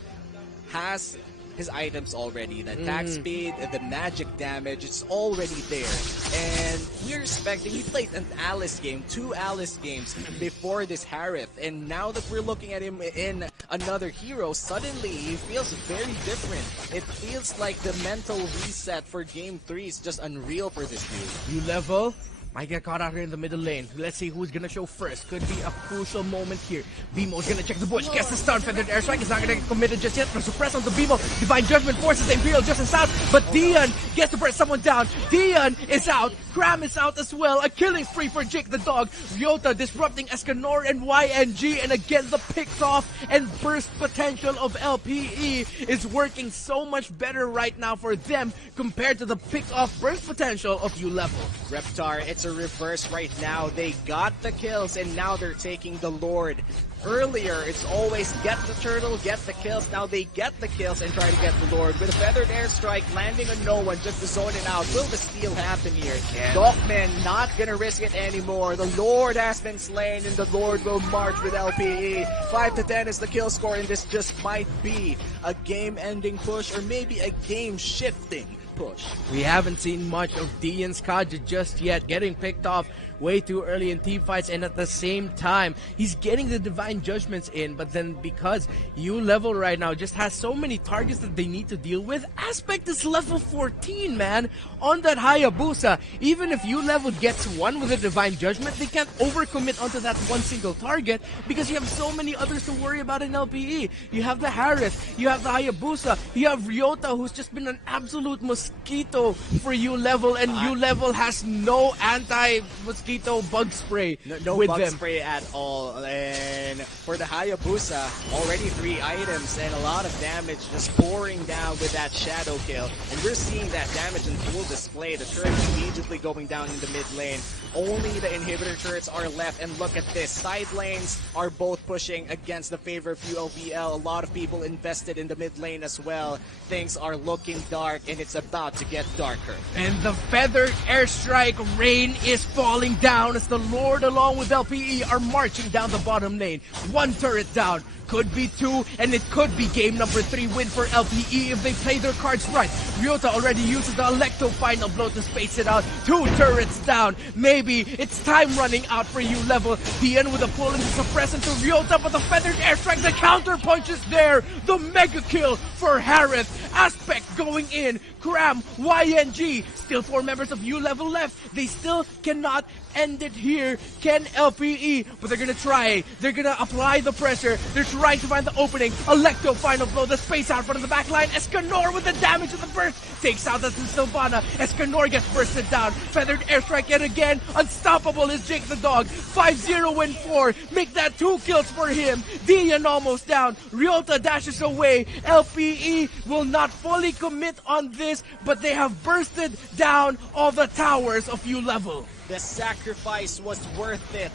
has his items already. The attack speed and the magic damage, it's already there. And we're expecting, he played an Alice game, 2 Alice games before this Harith. And now that we're looking at him in another hero, suddenly he feels very different. It feels like the mental reset for game 3 is just unreal for this dude. U-Level might get caught out here in the middle lane. Let's see who's gonna show first. Could be a crucial moment here. BMO's gonna check the bush. Gets the stun. Feathered airstrike. He's not gonna get committed just yet. Gonna suppress onto BMO. Divine Judgment forces the Imperial Justice out. But Dion gets to press someone down. Dion is out. Cram is out as well. A killing spree for Jake the Dog. Ryota disrupting Escanor and YNG. And again, the picked off and burst potential of LPE is working so much better right now for them compared to the picked off burst potential of U-Level. Reptar, it's a reverse right now. They got the kills and now they're taking the Lord. Earlier, it's always get the turtle, get the kills. Now they get the kills and try to get the Lord. With a feathered airstrike landing on no one just to zone it out. Will the steal happen here? Yeah. Dogman not gonna risk it anymore. The Lord has been slain and the Lord will march with LPE. 5-10 is the kill score, and this just might be a game-ending push or maybe a game-shifting push. We haven't seen much of Dion's Kaja just yet, getting picked off way too early in team fights, and at the same time he's getting the Divine Judgments in, but then because U-Level right now just has so many targets that they need to deal with, Aspect is level 14, man, on that Hayabusa. Even if U-Level gets one with a Divine Judgment, they can't overcommit onto that one single target because you have so many others to worry about in LPE. You have the Harith, you have the Hayabusa, you have Ryota, who's just been an absolute mosquito for U-Level, and U-Level has no anti-mosquito bug spray no with bug them. spray at all. And for the Hayabusa, already 3 items and a lot of damage just pouring down with that shadow kill. And we're seeing that damage in full display. The turret immediately going down in the mid lane. Only the inhibitor turrets are left, and look at this. Side lanes are both pushing against the favor of ULPL. A lot of people invested in the mid lane as well. Things are looking dark, and it's about to get darker. And the feathered airstrike rain is falling down as the Lord along with LPE are marching down the bottom lane. 1 turret down. Could be 2, and it could be game number 3 win for LPE if they play their cards right. Ryota already uses the Electo final blow to space it out. 2 turrets down. Maybe it's time running out for U-Level. Dion with a pull into suppress into Ryota, but the feathered airstrike, the counter punch is there. The mega kill for Harith. Aspect going in. Cram, YNG, still 4 members of U-Level left. They still cannot end it here. Can LPE, but they're gonna try. They're gonna apply the pressure. They're trying to find the opening. Electo final blow, the space out front of the back line. Escanor with the damage of the burst takes out the Sylvana. Escanor gets bursted down. Feathered airstrike yet again. Unstoppable is Jake the Dog. 5-0 and 4. Make that 2 kills for him. Dion almost down. Ryota dashes away. LPE will not fully commit on this, but they have bursted down all the towers of U-Level. The sacrifice was worth it.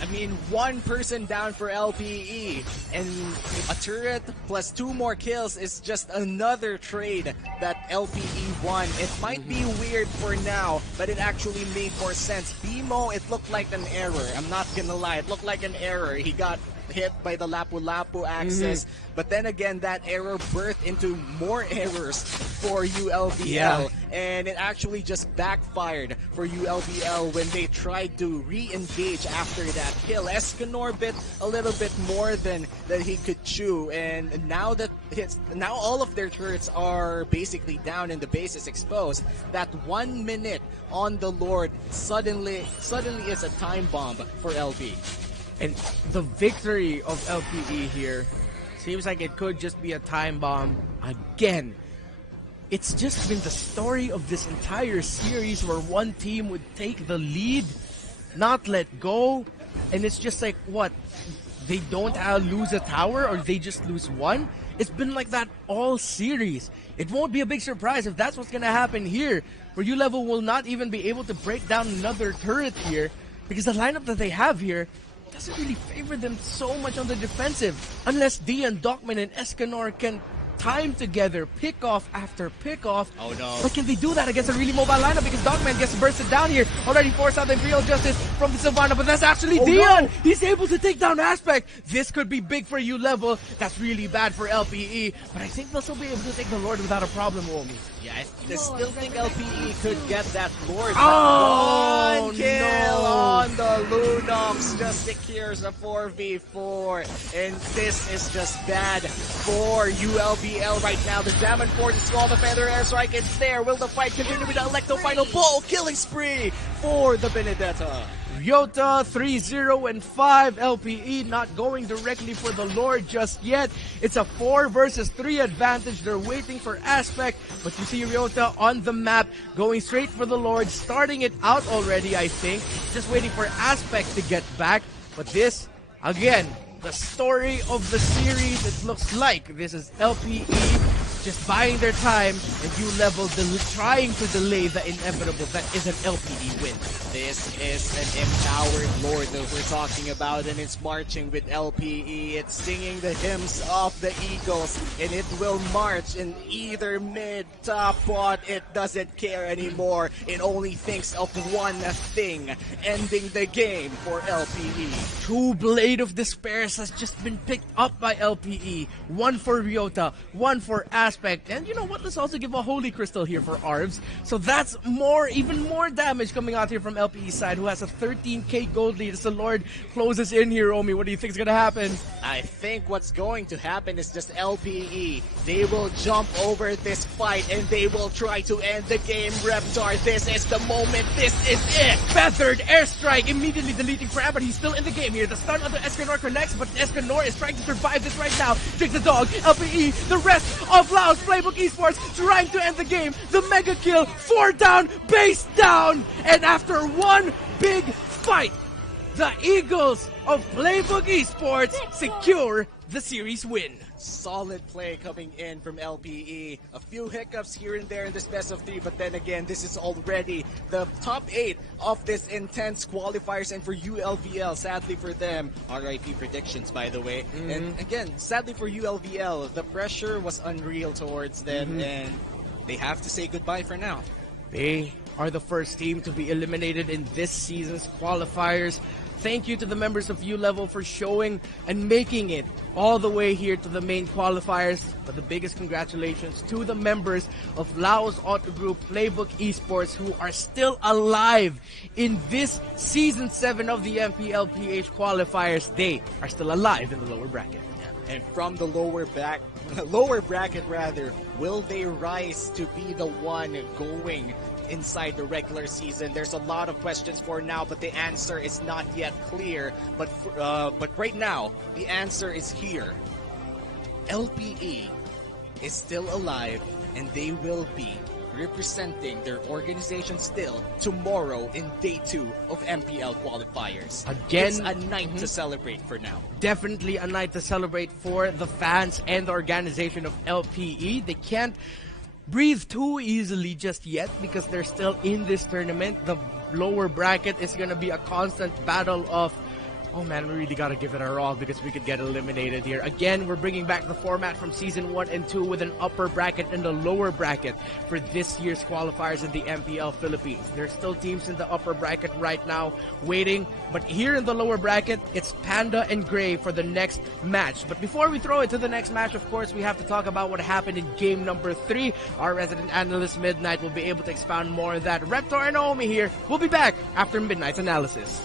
I mean, 1 person down for LPE, and a turret plus 2 more kills is just another trade that LPE won. It might be weird for now, but it actually made more sense. BMO, it looked like an error. I'm not gonna lie, it looked like an error. He got hit by the Lapu-Lapu axis, but then again, that error birthed into more errors for ULVL. and it actually just backfired for ULBL when they tried to re-engage after that kill. Escanor bit a little bit more than he could chew, and now that now all of their turrets are basically down and the base is exposed, that 1 minute on the Lord suddenly is a time bomb for LV. And the victory of LPE here seems like it could just be a time bomb again. It's just been the story of this entire series where one team would take the lead, not let go, and it's just like, what? They don't lose a tower, or they just lose one? It's been like that all series. It won't be a big surprise if that's what's gonna happen here, where U-Level will not even be able to break down another turret here, because the lineup that they have here doesn't really favor them so much on the defensive, unless Dian, Dockman, and Escanor can time together, pick off after pick off. Oh no. But can they do that against a really mobile lineup? Because Dockman gets bursted down here. Already forced out the Imperial Justice from the Sylvana, but that's actually Dian! No. He's able to take down Aspect. This could be big for U-Level. That's really bad for LPE. But I think they'll still be able to take the Lord without a problem, Womi. Yeah, I still think LPE could get that Lord. Oh, One kill no. on the Lunox just secures a 4v4. And this is just bad for ULBL right now. The Zaman Force is on the Feather Airstrike. It's there. Will the fight continue with the Electo final ball? Killing spree for the Benedetta. Ryota 3-0 and 5. LPE not going directly for the Lord just yet. It's a 4 versus 3 advantage. They're waiting for Aspect, but you see Ryota on the map going straight for the Lord, starting it out already, I think. Just waiting for Aspect to get back. But this, again, the story of the series, it looks like this is LPE just buying their time and U-Level trying to delay the inevitable that is an LPE win. This is an empowered Lord that we're talking about, and it's marching with LPE. It's singing the hymns of the Eagles, and it will march in either mid, top, bot. It doesn't care anymore. It only thinks of one thing, ending the game for LPE. 2 Blade of Despairs has just been picked up by LPE. 1 for Ryota, 1 for Aspect, and you know what? Let's also give a Holy Crystal here for Arvs. So that's even more damage coming out here from LPE's side, who has a 13k gold lead as the Lord closes in here. Omi, what do you think is gonna happen? I think what's going to happen is just LPE. They will jump over this fight and they will try to end the game. Reptar, this is the moment. This is it. Feathered Airstrike immediately deleting Crab, but he's still in the game here. The stun of the Escanor connects, but Escanor is trying to survive this right now. Drink the dog, LPE, the rest of Laos Playbook Esports trying to end the game. The mega kill, 4 down, base down, and after one big fight, the Eagles of Playbook Esports secure the series win. Solid play coming in from LPE. A few hiccups here and there in this best of 3, but then again, this is already the top 8 of this intense qualifiers, and for ULVL, sadly for them, RIP predictions by the way, and again, sadly for ULVL, the pressure was unreal towards them, and they have to say goodbye for now. They are the first team to be eliminated in this season's qualifiers. Thank you to the members of U-Level for showing and making it all the way here to the main qualifiers. But the biggest congratulations to the members of Laos Auto Group Playbook Esports who are still alive in this Season 7 of the MPL-PH qualifiers. They are still alive in the lower bracket. And from the lower bracket rather, will they rise to be the one going inside the regular season? There's a lot of questions for now, but the answer is not yet clear. But right now, the answer is here. LPE is still alive, and they will be representing their organization still tomorrow in day 2 of MPL qualifiers. Again, it's a night to celebrate for now. Definitely a night to celebrate for the fans and the organization of LPE. They can't breathe too easily just yet because they're still in this tournament. The lower bracket is going to be a constant battle of oh man, we really gotta give it our all because we could get eliminated here. Again, we're bringing back the format from Season 1 and 2 with an upper bracket and a lower bracket for this year's qualifiers in the MPL Philippines. There's still teams in the upper bracket right now waiting, but here in the lower bracket, it's Panda and Gray for the next match. But before we throw it to the next match, of course, we have to talk about what happened in game number 3. Our resident analyst, Midnight, will be able to expound more on that. Rector and Naomi here. We'll be back after Midnight's analysis.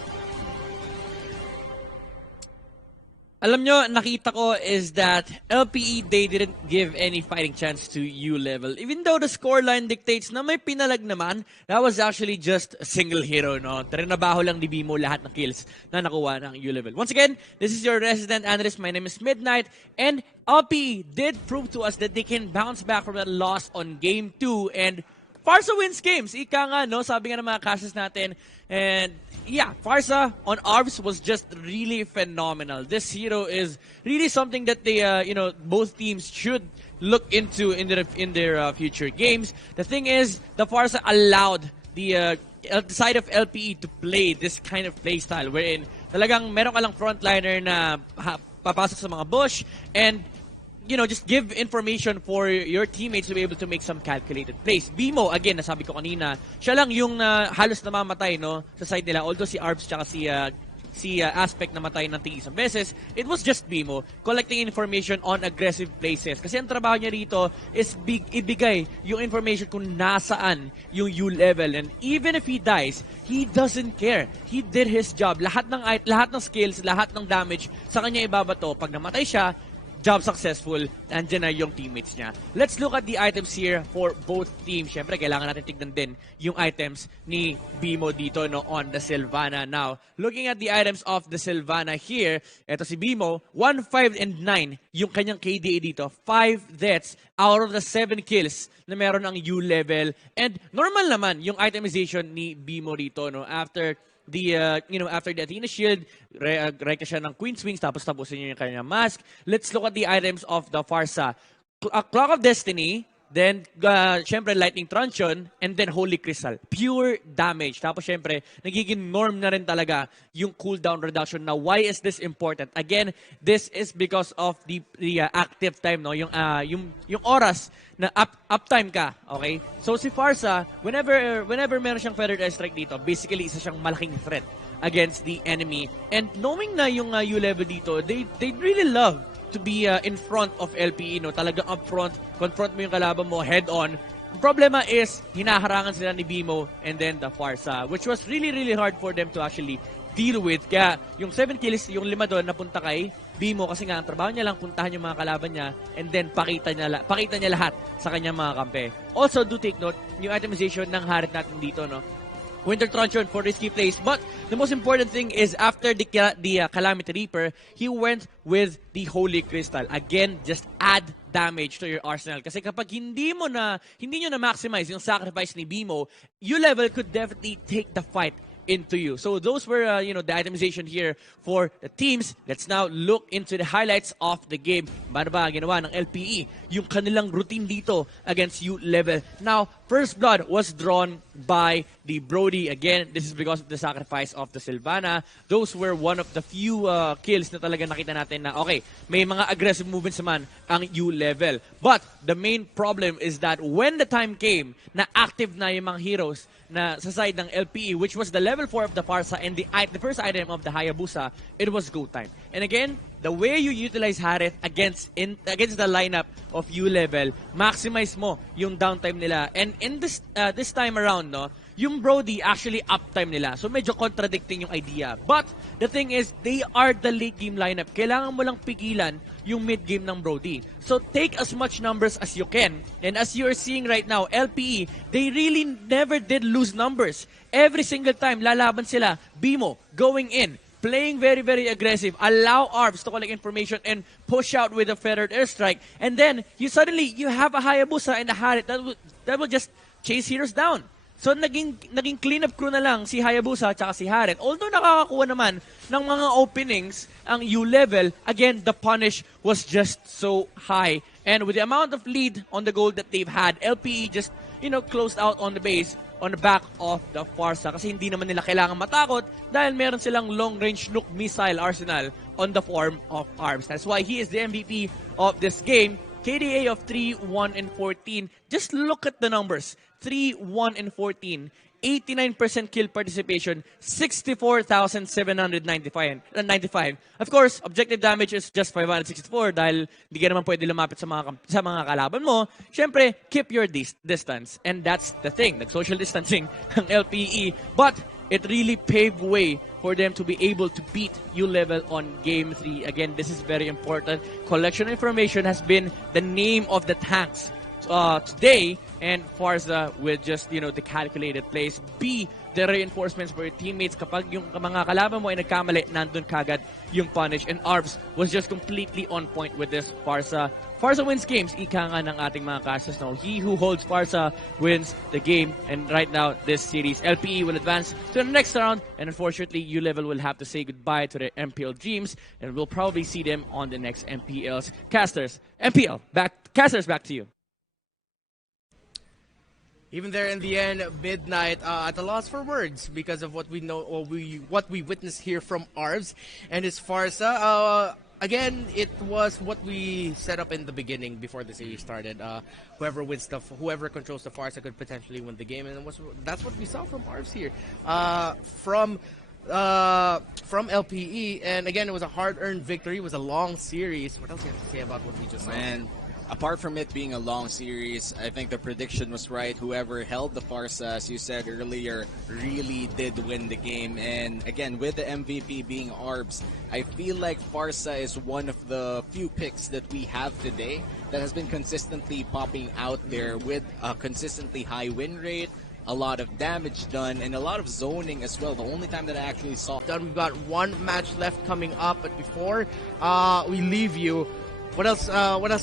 Alam nyo, nakita ko is that LPE, they didn't give any fighting chance to U-Level. Even though the scoreline dictates na may pinalag naman, that was actually just a single hero, no? Trinabaho lang ni Bimo lahat ng kills na nakuha ng U-Level. Once again, this is your resident analyst. My name is Midnight. And LPE did prove to us that they can bounce back from that loss on Game 2. And Farsa wins games. Ika nga, no? Sabi nga ng mga caches natin. And yeah, Farsa on ARVs was just really phenomenal. This hero is really something that they, both teams should look into in their future games. The thing is, the Farsa allowed the side of LPE to play this kind of playstyle wherein talagang meron ka lang frontliner na papasok sa mga bush and just give information for your teammates to be able to make some calculated plays. Bimo, again, nasabi ko kanina, siya lang yung halos namamatay, no, sa side nila. Although si Arps tsaka si Aspect namatay ng tingin isang beses, it was just Bimo collecting information on aggressive places. Kasi ang trabaho niya rito is ibigay yung information kung nasaan yung U-level. And even if he dies, he doesn't care. He did his job. Lahat ng skills, lahat ng damage sa kanya ibabato. Pag namatay siya, job successful, andyan na yung teammates niya. Let's look at the items here for both teams. Siyempre, kailangan natin tignan din yung items ni Bimo dito, no, on the Sylvana. Now, looking at the items of the Sylvana here, eto si Bimo, 1, 5, and 9 yung kanyang KDA dito. 5 deaths out of the 7 kills na meron ang U-level. And normal naman yung itemization ni Bimo dito, no, after after the Athena Shield, reka siya ng Queen's Wings, tapos tapusin niya yung kanyang mask. Let's look at the items of the Farsa. Clock of Destiny, then, syempre, Lightning Truncheon, and then Holy Crystal. Pure damage. Tapos, syempre, nagiging norm na rin talaga yung cooldown reduction. Now, why is this important? Again, this is because of the active time, no? Yung oras na uptime ka, okay? So si Farsa, whenever meron siyang feathered airstrike dito, basically isa siyang malaking threat against the enemy. And knowing na yung U-level dito, they really love to be in front of LPE, no? Talagang up front, confront mo yung kalaban mo head on. Problema is, hinaharangan sila ni Bimo and then the Farsa, which was really, really hard for them to actually deal with. Kaya yung 7 kills, yung 5 doon napunta kay Bimo kasi nga ang trabaho niya lang puntahan yung mga kalaban niya and then pakita niya lahat sa kanyang mga kampe. Also, do take note, yung itemization ng Harit natin dito, no? Winter Truncheon for risky plays. But the most important thing is after the Calamity Reaper, he went with the Holy Crystal. Again, just add damage to your arsenal. Kasi kapag hindi nyo na maximize yung sacrifice ni Bimo, U-level could definitely take the fight into you. So those were the itemization here for the teams. Let's now look into the highlights of the game. Paano ba ginawa ng LPE yung kanilang routine dito against U-level? Now, first blood was drawn by the Brody. Again, this is because of the sacrifice of the Sylvana. Those were one of the few kills na talaga nakita natin na okay, may mga aggressive movements naman ang U-level. But the main problem is that when the time came na active na yung mga heroes na sa side ng LPE, which was the level 4 of the Farsa and the first item of the Hayabusa, it was go time. And again, the way you utilize Harith against the lineup of U-level, maximize mo yung downtime nila. And in this time around, no, yung Brody actually uptime nila. So medyo contradicting yung idea. But the thing is, they are the late game lineup. Kailangan mo lang pigilan yung mid game ng Brody. So take as much numbers as you can. And as you are seeing right now, LPE, they really never did lose numbers. Every single time, lalaban sila. Bimo, going in, playing very, very aggressive, allow ARBs to collect information and push out with a feathered airstrike. And then, you have a Hayabusa and a Harit that will just chase heroes down. So, naging cleanup crew na lang si Hayabusa at si Harit. Although nakakakuha naman ng mga openings ang U-level, again, the punish was just so high. And with the amount of lead on the goal that they've had, LPE just, closed out on the base on the back of the Farsa. Kasi hindi naman nila kailangan matakot dahil meron silang long-range nuke missile arsenal on the form of ARBS. That's why he is the MVP of this game. KDA of 3-1-14. Just look at the numbers. 3-1-14. 89% kill participation, 64,795. Of course, objective damage is just 564 dahil di ka naman pwede lumapit sa mga kalaban mo. Siyempre, keep your distance. And that's the thing, like social distancing ng LPE. But it really paved way for them to be able to beat U-Level on Game 3. Again, this is very important. Collection information has been the name of the tanks today, and Farza with just, the calculated plays. B, the reinforcements for your teammates. Kapag yung mga kalaban mo ay nagkamali, nandun kagad yung punish. And Arbs was just completely on point with this Farza. Farza wins games, ika nga ng ating mga casters. No, he who holds Farza wins the game. And right now, this series, LPE will advance to the next round. And unfortunately, U-Level will have to say goodbye to their MPL dreams. And we'll probably see them on the next MPLs. Casters, Casters, back to you. Even there in the end, Midnight at a loss for words because of what we know or what we witnessed here from Arbs and his Farsa. Again, it was what we set up in the beginning before the series started. Whoever controls the Farsa could potentially win the game, and that's what we saw from Arbs here. From LPE, and again, it was a hard-earned victory. It was a long series. What else can you say about what we just saw? Man, apart from it being a long series, I think the prediction was right. Whoever held the Farsa, as you said earlier, really did win the game. And again, with the MVP being Arbs, I feel like Farsa is one of the few picks that we have today that has been consistently popping out there with a consistently high win rate, a lot of damage done, and a lot of zoning as well. The only time that I actually saw... We've got one match left coming up, but before we leave you, what else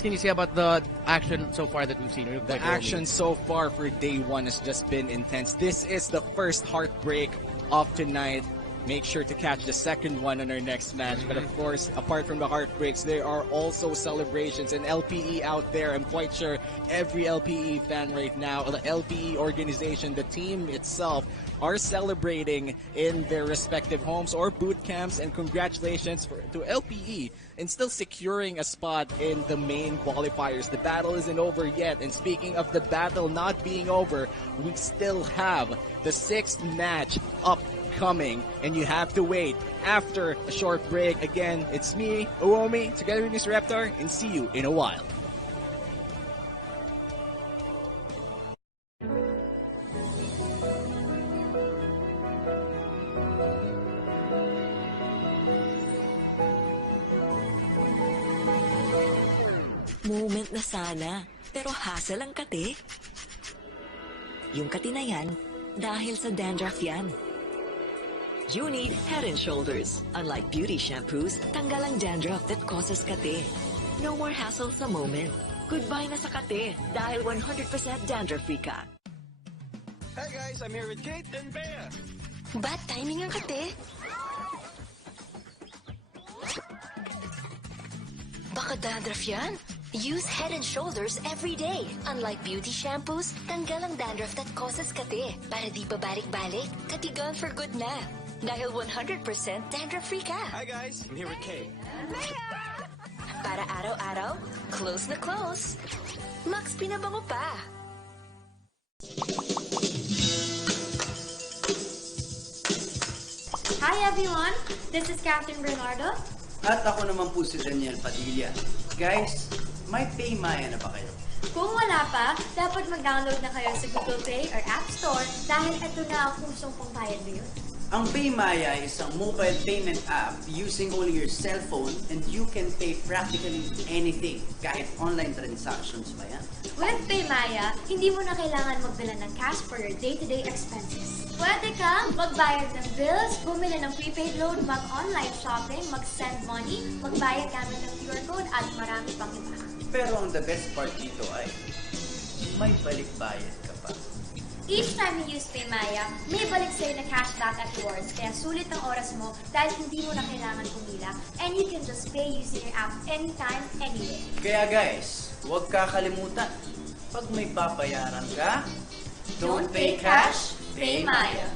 can you say about the action so far that we've seen? The action so far for day one has just been intense. This is the first heartbreak of tonight. Make sure to catch the second one on our next match. But of course, apart from the heartbreaks, there are also celebrations. And LPE out there, I'm quite sure every LPE fan right now, the LPE organization, the team itself, are celebrating in their respective homes or boot camps. And congratulations to LPE in still securing a spot in the main qualifiers. The battle isn't over yet. And speaking of the battle not being over, we still have the 6th match upcoming. And you have to wait after a short break. Again, it's me, Uomi, together with Mr. Reptar, and see you in a while. Moment na sana, pero hassle ang kate. Yung kate na yan, dahil sa dandruff yan. You need Head & Shoulders. Unlike beauty shampoos, tanggal ang dandruff that causes kate. No more hassle sa moment. Goodbye na sa kate, dahil 100% dandruff-free ka. Hi guys, I'm here with Kate and Bea. Bad timing ang kate. Baka dandruff yan? Use Head & Shoulders every day. Unlike beauty shampoos, tanggal ang dandruff that causes kate. Para di babalik-balik, katigan for good na. Dahil 100% dandruff-free ka. Hi guys, I'm here with Kate. Para araw-araw, close na close. Max pinabango pa. Hi everyone, this is Catherine Bernardo. At ako naman po si Daniel Padilla. Guys, may PayMaya na ba kayo? Kung wala pa, dapat mag-download na kayo sa Google Play or App Store dahil ito na ang pusong pangbayad ngayon. Ang PayMaya is isang mobile payment app using only your cell phone and you can pay practically anything, kahit online transactions pa yan. With PayMaya, hindi mo na kailangan magdala ng cash for your day-to-day expenses. Pwede kang magbayad ng bills, bumili ng prepaid load, mag-online shopping, mag-send money, magbayad gamit ng QR code at marami pang iba. Pero ang the best part dito ay may balik-bayad ka pa. Each time you use PayMaya, may balik sa'yo na cashback at rewards, kaya sulit ang oras mo dahil hindi mo na kailangan pumila and you can just pay using your app anytime, anywhere. Kaya guys, huwag kakalimutan, pag may babayaran ka, Don't pay cash, pay Maya.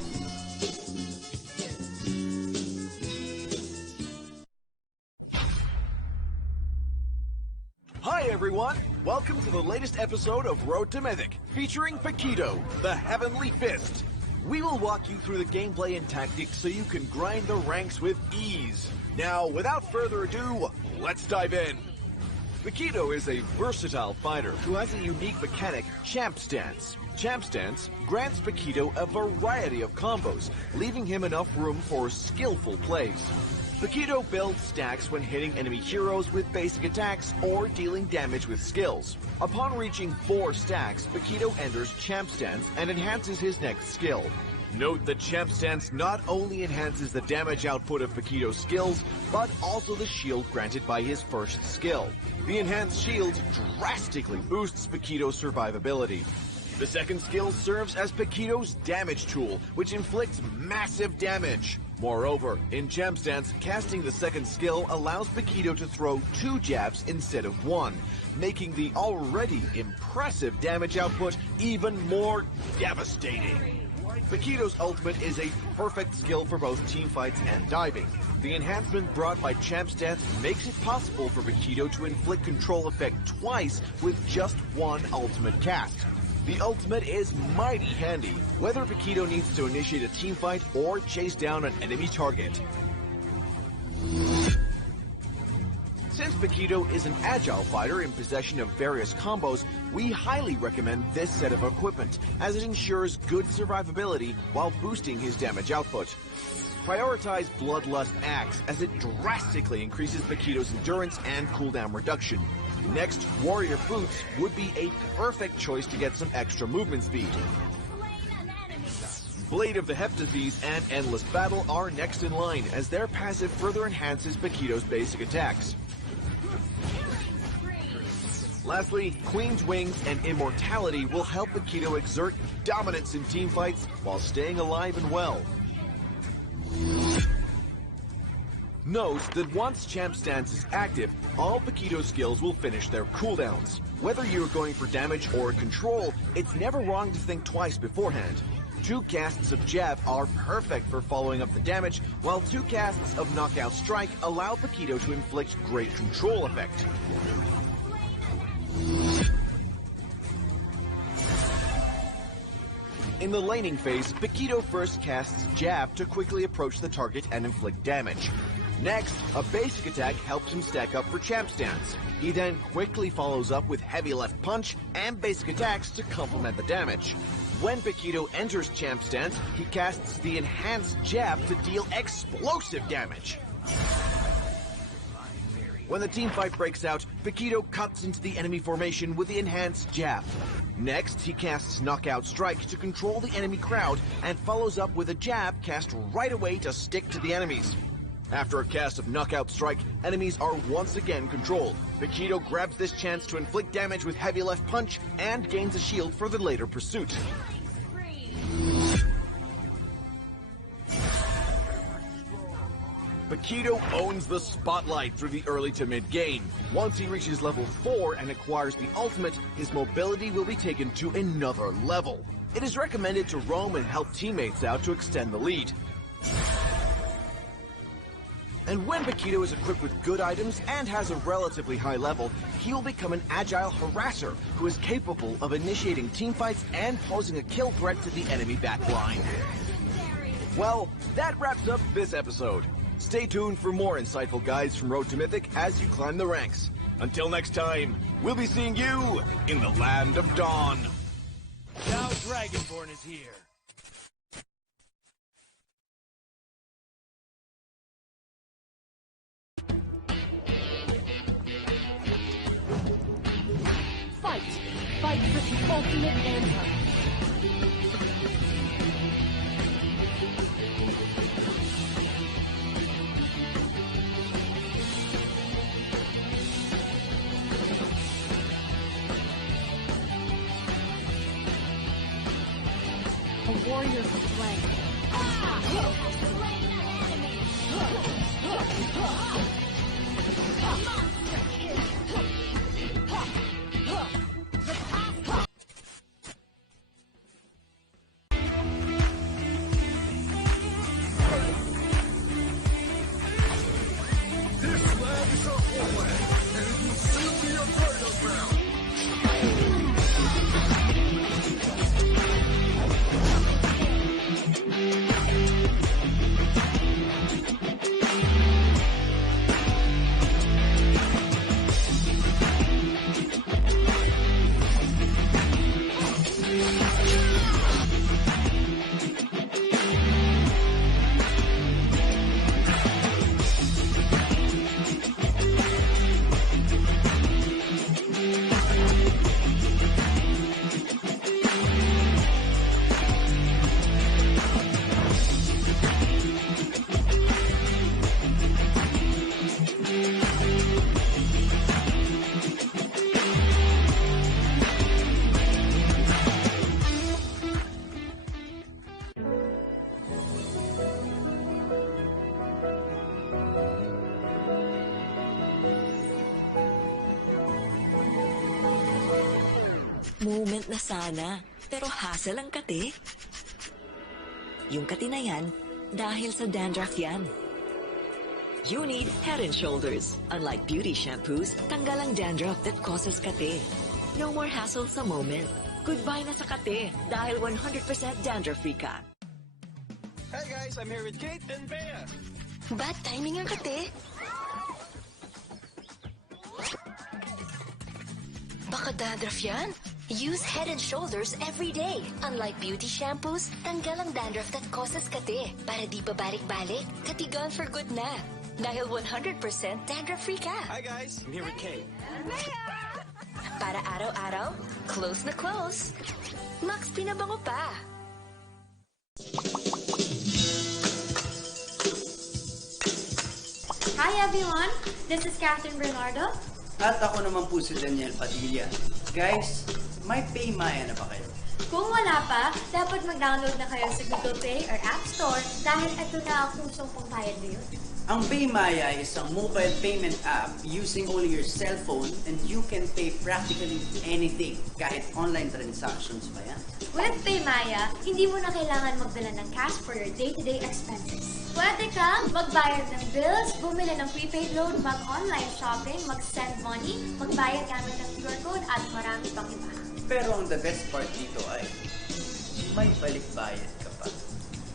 everyone. Welcome to the latest episode of Road to Mythic, featuring Paquito, the Heavenly Fist. We will walk you through the gameplay and tactics so you can grind the ranks with ease. Now, without further ado, let's dive in. Paquito is a versatile fighter who has a unique mechanic, Champ Stance. Champ Stance grants Paquito a variety of combos, leaving him enough room for skillful plays. Paquito builds stacks when hitting enemy heroes with basic attacks or dealing damage with skills. Upon reaching 4 stacks, Paquito enters Champ Stance and enhances his next skill. Note that Champ Stance not only enhances the damage output of Paquito's skills, but also the shield granted by his first skill. The enhanced shield drastically boosts Paquito's survivability. The second skill serves as Paquito's damage tool, which inflicts massive damage. Moreover, in Champ Stance, casting the second skill allows Paquito to throw 2 jabs instead of 1, making the already impressive damage output even more devastating. Paquito's ultimate is a perfect skill for both teamfights and diving. The enhancement brought by Champ Stance makes it possible for Paquito to inflict control effect twice with just 1 ultimate cast. The ultimate is mighty handy, whether Paquito needs to initiate a teamfight or chase down an enemy target. Since Paquito is an agile fighter in possession of various combos, we highly recommend this set of equipment, as it ensures good survivability while boosting his damage output. Prioritize Bloodlust Axe, as it drastically increases Paquito's endurance and cooldown reduction. Next, Warrior Boots would be a perfect choice to get some extra movement speed. Blade of the Heptases and Endless Battle are next in line, as their passive further enhances Paquito's basic attacks. Lastly, Queen's Wings and Immortality will help Paquito exert dominance in teamfights while staying alive and well. Note that once Champ Stance is active, all Paquito's skills will finish their cooldowns. Whether you're going for damage or control, it's never wrong to think twice beforehand. 2 casts of Jab are perfect for following up the damage, while 2 casts of Knockout Strike allow Paquito to inflict great control effect. In the laning phase, Paquito first casts Jab to quickly approach the target and inflict damage. Next, a basic attack helps him stack up for Champ Stance. He then quickly follows up with Heavy Left Punch and basic attacks to complement the damage. When Paquito enters Champ Stance, he casts the Enhanced Jab to deal explosive damage. When the teamfight breaks out, Paquito cuts into the enemy formation with the Enhanced Jab. Next, he casts Knockout Strike to control the enemy crowd and follows up with a jab cast right away to stick to the enemies. After a cast of Knockout Strike, enemies are once again controlled. Paquito grabs this chance to inflict damage with Heavy Left Punch and gains a shield for the later pursuit. Paquito owns the spotlight through the early to mid game. Once he reaches level 4 and acquires the ultimate, his mobility will be taken to another level. It is recommended to roam and help teammates out to extend the lead. And when Paquito is equipped with good items and has a relatively high level, he will become an agile harasser who is capable of initiating teamfights and posing a kill threat to the enemy backline. Well, that wraps up this episode. Stay tuned for more insightful guides from Road to Mythic as you climb the ranks. Until next time, we'll be seeing you in the Land of Dawn. Now Dragonborn is here. Fight with the ultimate and na sana, pero hassle ang kate. Yung kate na yan, dahil sa dandruff yan. You need Head & Shoulders. Unlike beauty shampoos, tanggal ang dandruff that causes kate. No more hassle sa moment. Goodbye na sa kate dahil 100% dandruff-free ka. Hey guys, I'm here with Kate and Bea. Bad timing ang kate. Baka dandruff yan? Use Head & Shoulders every day. Unlike beauty shampoos, tanggal ang dandruff that causes kate. Para di babalik-balik, katigan for good na. Dahil 100% dandruff-free ka. Hi guys, I'm here with Kate. Para araw-araw, close na close. Max pinabango pa. Hi everyone, this is Catherine Bernardo. At ako naman po si Daniel Padilla. Guys, may PayMaya na ba kayo? Kung wala pa, dapat mag-download na kayo sa Google Play or App Store dahil ito na ang kusong pangbayad ngayon. Ang PayMaya is isang mobile payment app using only your cell phone and you can pay practically anything, kahit online transactions pa yan. With PayMaya, hindi mo na kailangan magdala ng cash for your day-to-day expenses. Pwede kang magbayad ng bills, bumili ng prepaid load, mag-online shopping, mag-send money, magbayad gamit ng QR code at marami pang iba. Pero ang the best part dito ay may balik-bayad ka pa.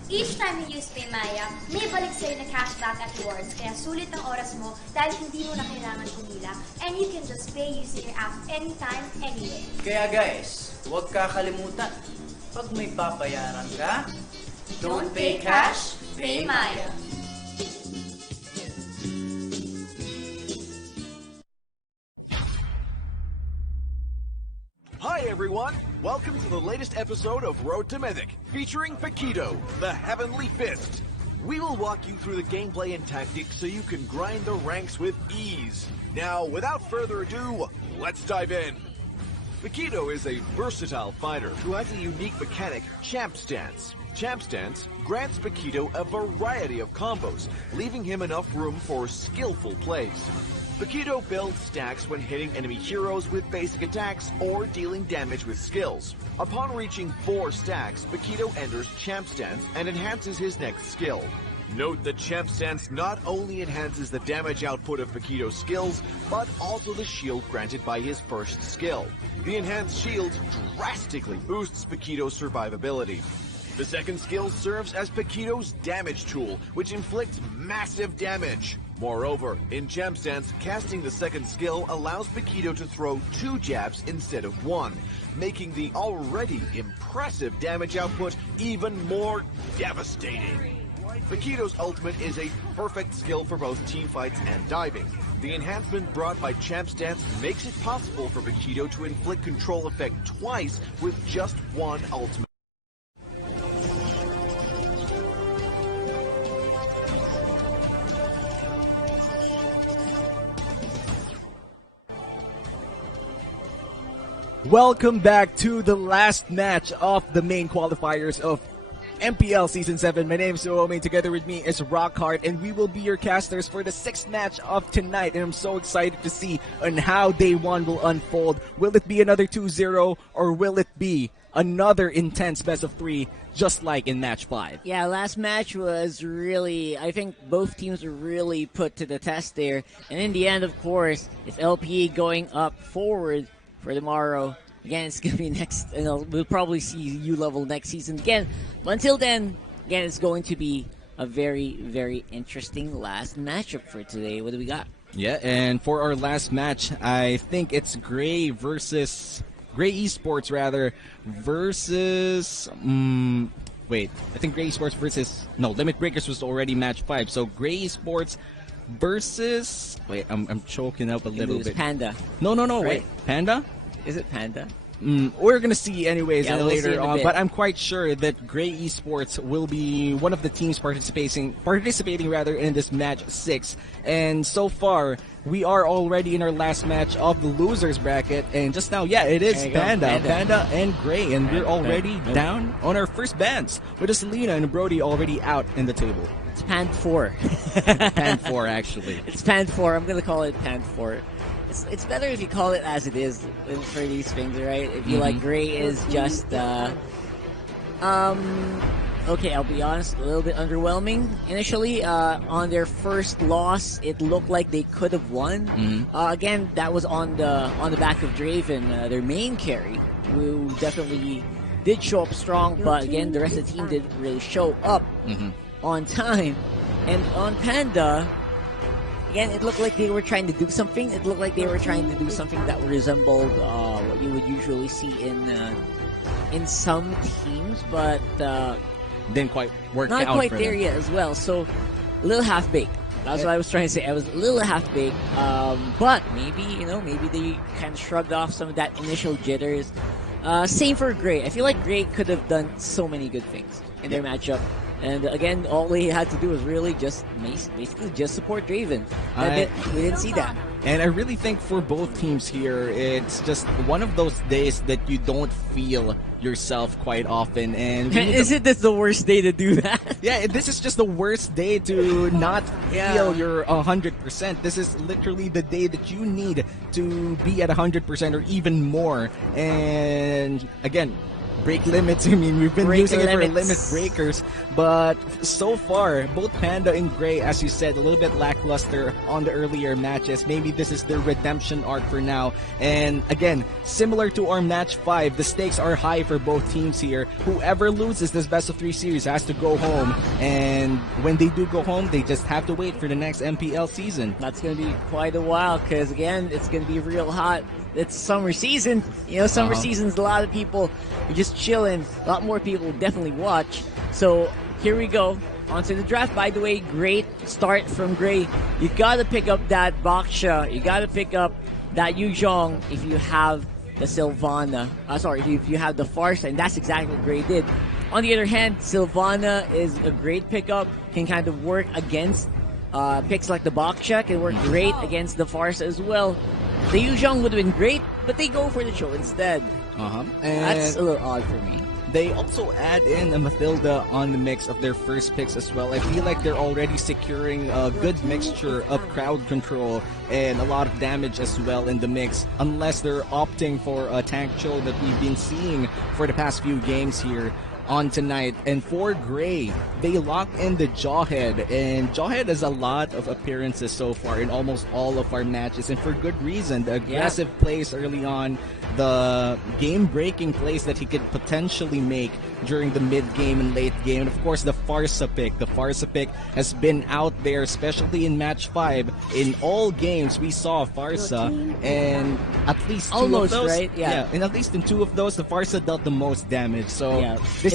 Each time you use PayMaya, may balik sa'yo na cashback at rewards, kaya sulit ang oras mo dahil hindi mo na kailangan pumila and you can just pay using your app anytime, anywhere. Kaya guys, huwag kakalimutan, pag may papayaran ka, Don't pay cash, pay Maya. Hi everyone! Welcome to the latest episode of Road to Mythic, featuring Paquito, the Heavenly Fist. We will walk you through the gameplay and tactics so you can grind the ranks with ease. Now, without further ado, let's dive in. Paquito is a versatile fighter who has a unique mechanic, Champ Stance. Champ Stance grants Paquito a variety of combos, leaving him enough room for skillful plays. Paquito builds stacks when hitting enemy heroes with basic attacks or dealing damage with skills. Upon reaching 4 stacks, Paquito enters Champ Stance and enhances his next skill. Note that Champ Stance not only enhances the damage output of Paquito's skills, but also the shield granted by his first skill. The enhanced shield drastically boosts Paquito's survivability. The second skill serves as Paquito's damage tool, which inflicts massive damage. Moreover, in Champ Stance, casting the second skill allows Paquito to throw 2 jabs instead of 1, making the already impressive damage output even more devastating. Paquito's ultimate is a perfect skill for both teamfights and diving. The enhancement brought by Champ Stance makes it possible for Paquito to inflict control effect twice with just 1 ultimate. Welcome back to the last match of the main qualifiers of MPL Season 7. My name is Suomi. Together with me is Rockhard, and we will be your casters for the 6th match of tonight. And I'm so excited to see on how day 1 will unfold. Will it be another 2-0, or will it be another intense best of 3, just like in match 5? Yeah, last match was really, I think both teams were really put to the test there. And in the end, of course, it's LPE going up forward for tomorrow. Again, it's going to be next, we'll probably see U level next season again. But until then, again, it's going to be a very, very interesting last matchup for today. What do we got? Yeah, and for our last match, I think it's Gray versus Gray Esports versus wait, I think Gray Esports versus Limit Breakers was already match 5. So Gray Esports versus I'm choking up a little bit. Panda. No, Right? wait. Panda? Is it Panda? We're gonna see anyways later on, bit. but I'm quite sure that Gray Esports will be one of the teams participating in this match 6. And so far, we are already in our last match of the losers bracket, and just now, yeah, it is Panda and Gray, and we're already down on our first bans with Selena and Brody already out in the table. It's Pan 4. Pan 4, actually. It's Pan 4. I'm gonna call it Pan 4. It's better if you call it as it is for these things, right? right? I feel like Gray is just okay, I'll be honest, a little bit underwhelming initially. On their first loss, it looked like they could have won. Again, that was on the back of Draven, their main carry, who definitely did show up strong, but again, the rest of the team didn't really show up on time. And on Panda, again, it looked like they were trying to do something. It looked like they were trying to do something that resembled what you would usually see in some teams, but didn't quite work out. Not quite for there them. yet as well. So a little half baked. That's what I was trying to say. I was a little half baked, but maybe maybe they kind of shrugged off some of that initial jitters. Same for Gray. I feel like Gray could have done so many good things in their matchup, and again, all they had to do was really just basically just support Draven. We didn't see that. And I really think for both teams here, it's just one of those days that you don't feel yourself quite often. And isn't this the worst day to do that? Yeah, this is just the worst day to not feel you're 100%. This is literally the day that you need to be at 100% or even more. And again, break limits. I mean, we've been using it for limit breakers, but so far, both Panda and Gray, as you said, a little bit lackluster on the earlier matches. Maybe this is their redemption arc for now. And again, similar to our match 5, the stakes are high for both teams here. Whoever loses this best of 3 series has to go home, and when they do go home, they just have to wait for the next MPL season. That's going to be quite a while, because again, it's going to be real hot. It's summer season. You know, summer seasons, a lot of people are just chilling. A lot more people will definitely watch. So here we go. On to the draft. By the way, great start from Gray. You got to pick up that Baksha. You got to pick up that Yuzhong if you have the Sylvana. If you have the Farsa, and that's exactly what Gray did. On the other hand, Sylvana is a great pickup. Can kind of work against picks like the Baksha. Can work great against the Farsa as well. The Yuzhong would have been great, but they go for the Cho instead. That's a little odd for me. They also add in a Mathilda on the mix of their first picks as well. I feel like they're already securing a good mixture of crowd control and a lot of damage as well in the mix, unless they're opting for a tank Cho that we've been seeing for the past few games here on tonight. And for Gray, they lock in the Jawhead, and Jawhead has a lot of appearances so far in almost all of our matches, and for good reason. The aggressive plays early on, the game-breaking plays that he could potentially make during the mid-game and late game, and of course the Farsa pick. The Farsa pick has been out there, especially in match 5. In all games, we saw Farsa, and at least two of those, right? And at least in 2 of those, the Farsa dealt the most damage. So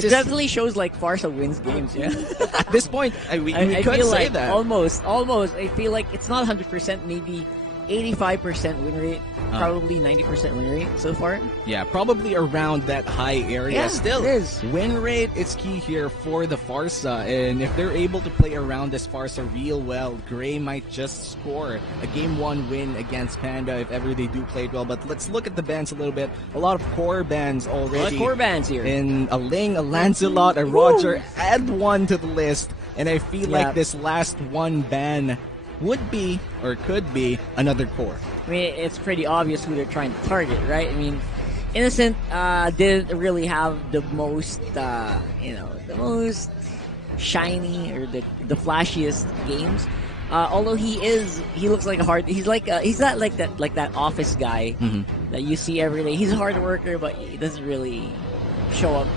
it definitely shows like Farsa wins games. At this point, we I could feel say like that. almost. I feel like it's not 100%, maybe 85% win rate, probably 90% win rate so far. Yeah, probably around that high area. Yeah, Still, it is. Win rate is key here for the Farsa, and if they're able to play around this Farsa real well, Gray might just score a Game 1 win against Panda if ever they do play it well. But let's look at the bans a little bit. A lot of core bans already. A lot of core bans here. In a Ling, a Lancelot, a Roger, add one to the list, and I feel like this last one ban would be, or could be, another core. I mean, it's pretty obvious who they're trying to target, right? I mean, Innocent didn't really have the most, the most shiny or the flashiest games. Although he looks like he's not like that office guy that you see every day. He's a hard worker, but he doesn't really show up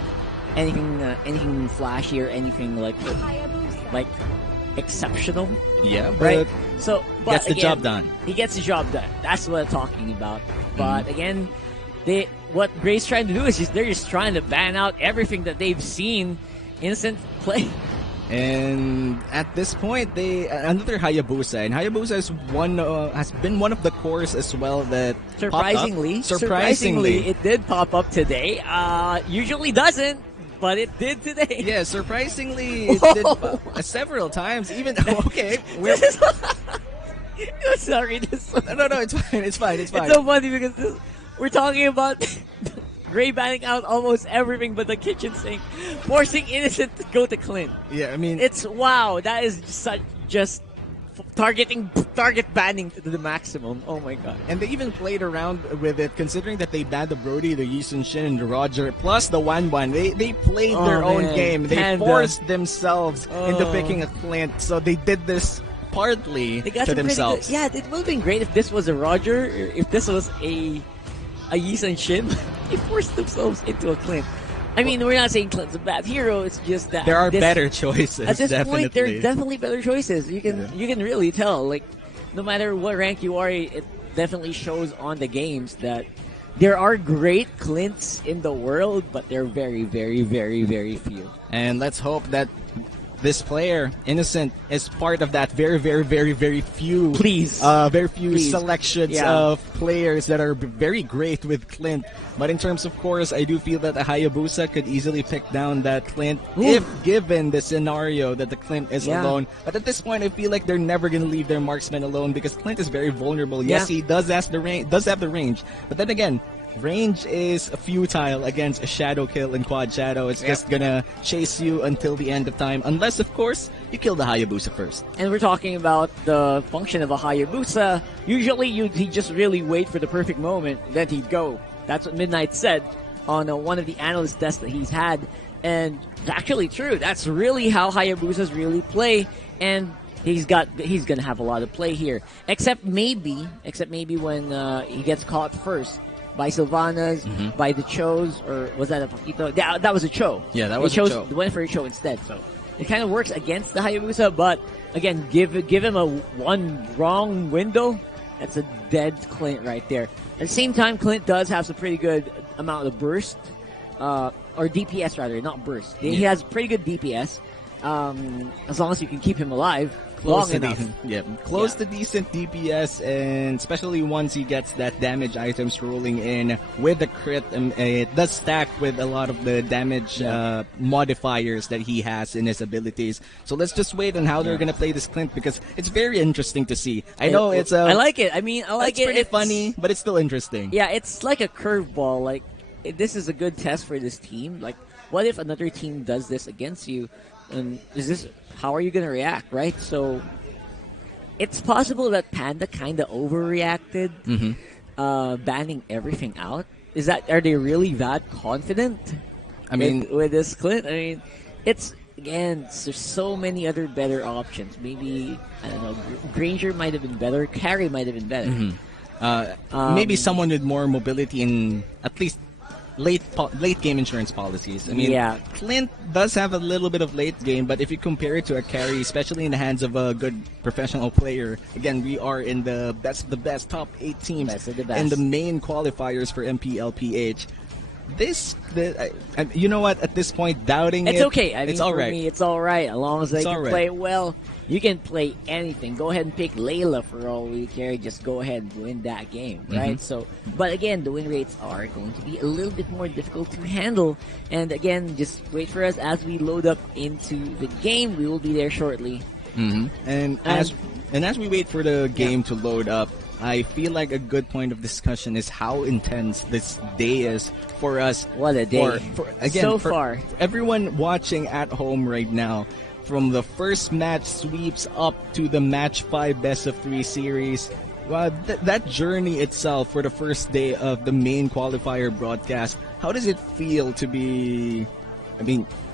anything flashy or anything like exceptional. Yeah, right. So, but gets the again, job done. He gets the job done. That's what I'm talking about. But again, what Gray's trying to do is they're just trying to ban out everything that they've seen Innocent play. And at this point, another Hayabusa, and Hayabusa has been one of the cores as well that surprisingly, it did pop up today. Usually doesn't. But it did today. Yeah, surprisingly, it did several times. Even okay, sorry. No, it's fine. It's fine. It's so funny because we're talking about Gray banning out almost everything but the kitchen sink, forcing Innocent to go to Clint. Yeah, I mean, it's wow. That is such just target banning to the maximum. Oh my god. And they even played around with it, considering that they banned the Brody, the Yisun Shin, the Roger, plus the Wan. They played their own game. They forced themselves into picking a Clint. So they did this partly to themselves. Yeah, it would have been great if this was a Roger, if this was a Yisun Shin. They forced themselves into a Clint. I mean, we're not saying Clint's a bad hero. It's just that there are better choices. At this definitely. point, there are definitely better choices. You can really tell. Like, no matter what rank you are, it definitely shows on the games that there are great Clints in the world, but they're very, very, very, very few. And let's hope that this player, Innocent, is part of that very, very, very, very few. Very few selections of players that are very great with Clint. But in terms of course, I do feel that a Hayabusa could easily pick down that Clint if given the scenario that the Clint is alone. But at this point, I feel like they're never going to leave their marksman alone because Clint is very vulnerable. Yes, he does have the range. But then again, range is futile against a shadow kill in Quad Shadow. It's just gonna chase you until the end of time, unless, of course, you kill the Hayabusa first. And we're talking about the function of a Hayabusa. Usually, he'd just really wait for the perfect moment, then he'd go. That's what Midnight said on one of the analyst tests that he's had. And it's actually true. That's really how Hayabusas really play. And he's gonna have a lot of play here. Except maybe when he gets caught first by Sylvanas, by the Chos, or was that a Paquito? That was a Cho. Yeah, that was a Cho. Went for a Cho instead. So it kind of works against the Hayabusa, but again, give him a one wrong window, that's a dead Clint right there. At the same time, Clint does have some pretty good amount of burst, or DPS rather, not burst. He has pretty good DPS. As long as you can keep him alive long enough. Close to decent DPS, and especially once he gets that damage items rolling in with the crit, it does stack with a lot of the damage modifiers that he has in his abilities. So let's just wait on how they're gonna play this Clint, because it's very interesting to see. I know it's I like it. I mean, I like it. It's pretty funny, but it's still interesting. Yeah, it's like a curveball. Like, this is a good test for this team. Like, what if another team does this against you? And how are you going to react, right? So it's possible that Panda kind of overreacted, banning everything out. Are they really that confident? I mean, with this Clint, I mean, there's so many other better options. Maybe, I don't know, Granger might have been better, Carry might have been better. Maybe someone with more mobility in at least late game insurance policies. I mean, Clint does have a little bit of late game, but if you compare it to a Carry, especially in the hands of a good professional player, again, we are in the best top 8 teams in the main qualifiers for MPL-PH. You know what? At this point, doubting it's okay. I mean, it's all right. For me, it's all right. As long as they can play it well, you can play anything. Go ahead and pick Layla for all we care. Just go ahead and win that game, right? So, but again, the win rates are going to be a little bit more difficult to handle. And again, just wait for us as we load up into the game. We will be there shortly. And as we wait for the game to load up, I feel like a good point of discussion is how intense this day is for us. What a day. For far. Everyone watching at home right now, from the first match sweeps up to the match 5 best-of-3 series, well, that journey itself for the first day of the main qualifier broadcast, how does it feel to be,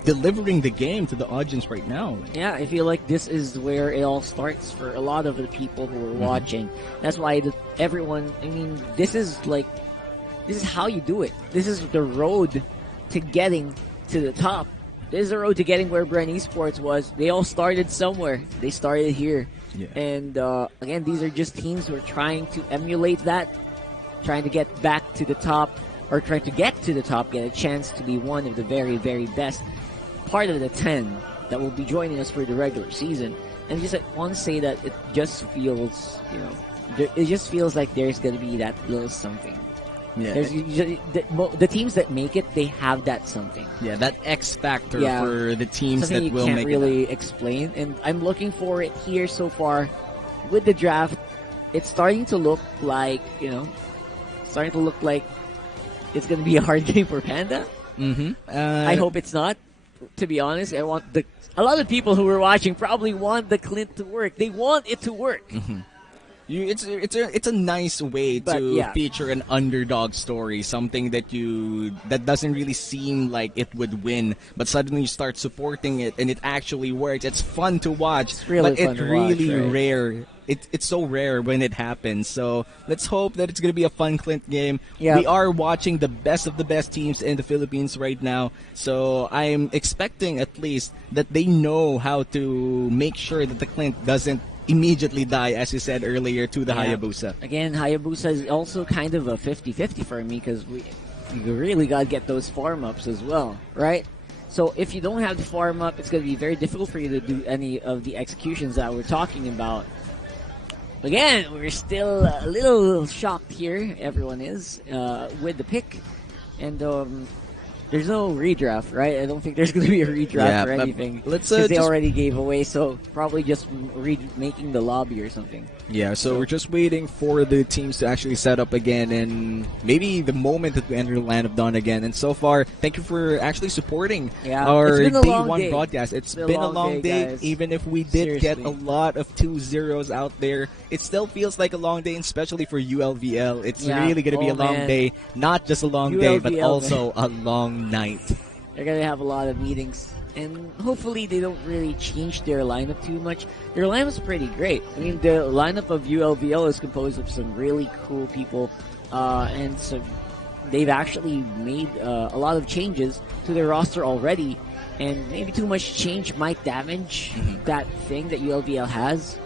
delivering the game to the audience right now? Yeah, I feel like this is where it all starts for a lot of the people who are watching. That's why this is how you do it. This is the road to getting to the top. This is the road to getting where Bren Esports was. They all started somewhere. They started here. And again, these are just teams who are trying to emulate that, trying to get back to the top, or trying to get to the top, get a chance to be one of the very, very best part of the 10 that will be joining us for the regular season. And just I want to say that it just feels, like there's going to be that little something. Yeah. The teams that make it, they have that something. Yeah, that X factor for the teams something that will make it. you can't really explain, and I'm looking for it here so far. With the draft, it's starting to look like, it's going to be a hard game for Panda. I hope it's not. to be honest, a lot of people who were watching probably want the Clint to work. They want it to work. It's a nice way to feature an underdog story, something that doesn't really seem like it would win, but suddenly you start supporting it and it actually works. It's fun to watch, really but it's really right? rare. It's so rare when it happens. So let's hope that it's gonna be a fun Clint game. Yep. We are watching the best of the best teams in the Philippines right now, so I'm expecting at least that they know how to make sure that the Clint doesn't immediately die, as you said earlier, to the Hayabusa. Again, Hayabusa is also kind of a 50-50 for me because we really got to get those farm ups as well, right? So if you don't have the farm up, it's going to be very difficult for you to do any of the executions that we're talking about. Again, we're still a little shocked here, everyone is, with the pick. And there's no redraft, right? I don't think there's going to be a redraft or anything. Let's they already gave away, so probably just making the lobby or something. Yeah, so we're just waiting for the teams to actually set up again, and maybe the moment that we enter the Land of Dawn again. And so far, thank you for actually supporting our day one broadcast. It's been a long day, guys. Even if we did get a lot of 2-0s out there. It still feels like a long day, and especially for ULVL. It's really going to be a long day. Not just a long day, but also a long night. They're going to have a lot of meetings. And hopefully they don't really change their lineup too much. Their lineup's pretty great. I mean, the lineup of ULVL is composed of some really cool people, and so they've actually made a lot of changes to their roster already. And maybe too much change might damage that thing that ULVL has.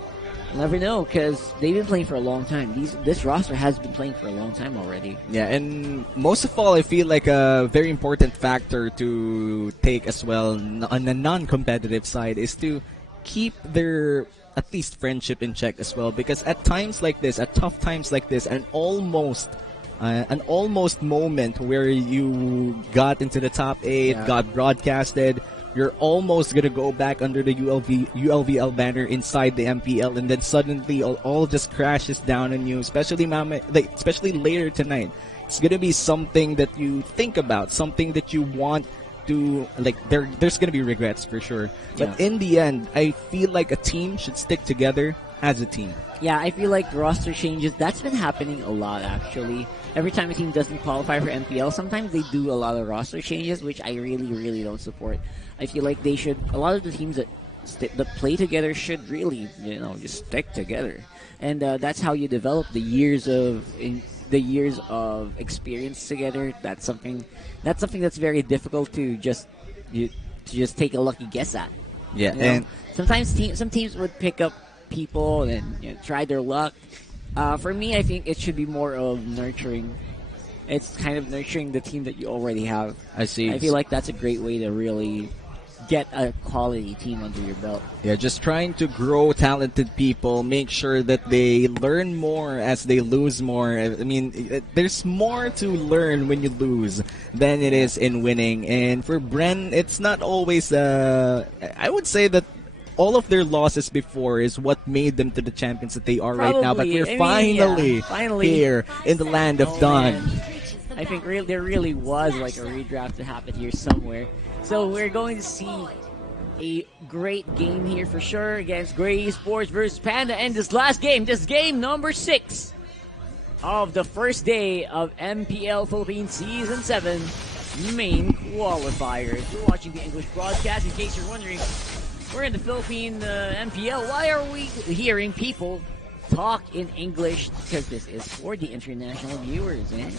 You never know, because they've been playing for a long time. This roster has been playing for a long time already. Yeah, and most of all, I feel like a very important factor to take as well on the non-competitive side is to keep their at least friendship in check as well, because at times like this, at tough times like this, an almost moment where you got into the top 8, got broadcasted, you're almost gonna go back under the ULVL banner inside the MPL, and then suddenly all just crashes down on you, especially later tonight. It's gonna be something that you think about, something that you want to, like, there's gonna be regrets for sure. But in the end, I feel like a team should stick together as a team. Yeah, I feel like roster changes, that's been happening a lot actually. Every time a team doesn't qualify for MPL, sometimes they do a lot of roster changes, which I really, really don't support. I feel like they should, a lot of the teams that play together should really, just stick together. And that's how you develop the years of experience together. That's something that's very difficult to just take a lucky guess at. Yeah, and sometimes some teams would pick up people and try their luck. For me, I think it should be more of nurturing. It's kind of nurturing the team that you already have. I see. I feel like that's a great way to really get a quality team under your belt. Yeah, just trying to grow talented people, make sure that they learn more as they lose more. I mean, there's more to learn when you lose than it is in winning. And for Bren, it's not always, I would say that all of their losses before is what made them to the champions that they are right now. But we're finally here in the Land of Dawn. Man. I think there really was like a redraft to happen here somewhere. So we're going to see a great game here for sure against Gray Esports versus Panda. And this game number 6 of the first day of MPL Philippines Season 7 main qualifiers. You're watching the English broadcast. In case you're wondering, we're in the Philippine MPL. Why are we hearing people talk in English? Because this is for the international viewers, man.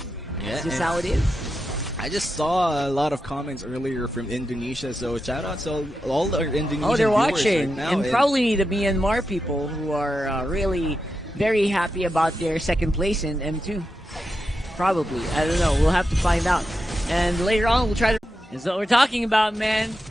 That's just how it is. I just saw a lot of comments earlier from Indonesia, so shout out to all our Indonesian viewers. Oh, they're watching. Right now. And probably the Myanmar people who are really very happy about their second place in M2. Probably. I don't know. We'll have to find out. And later on, we'll try to... That's what we're talking about, man.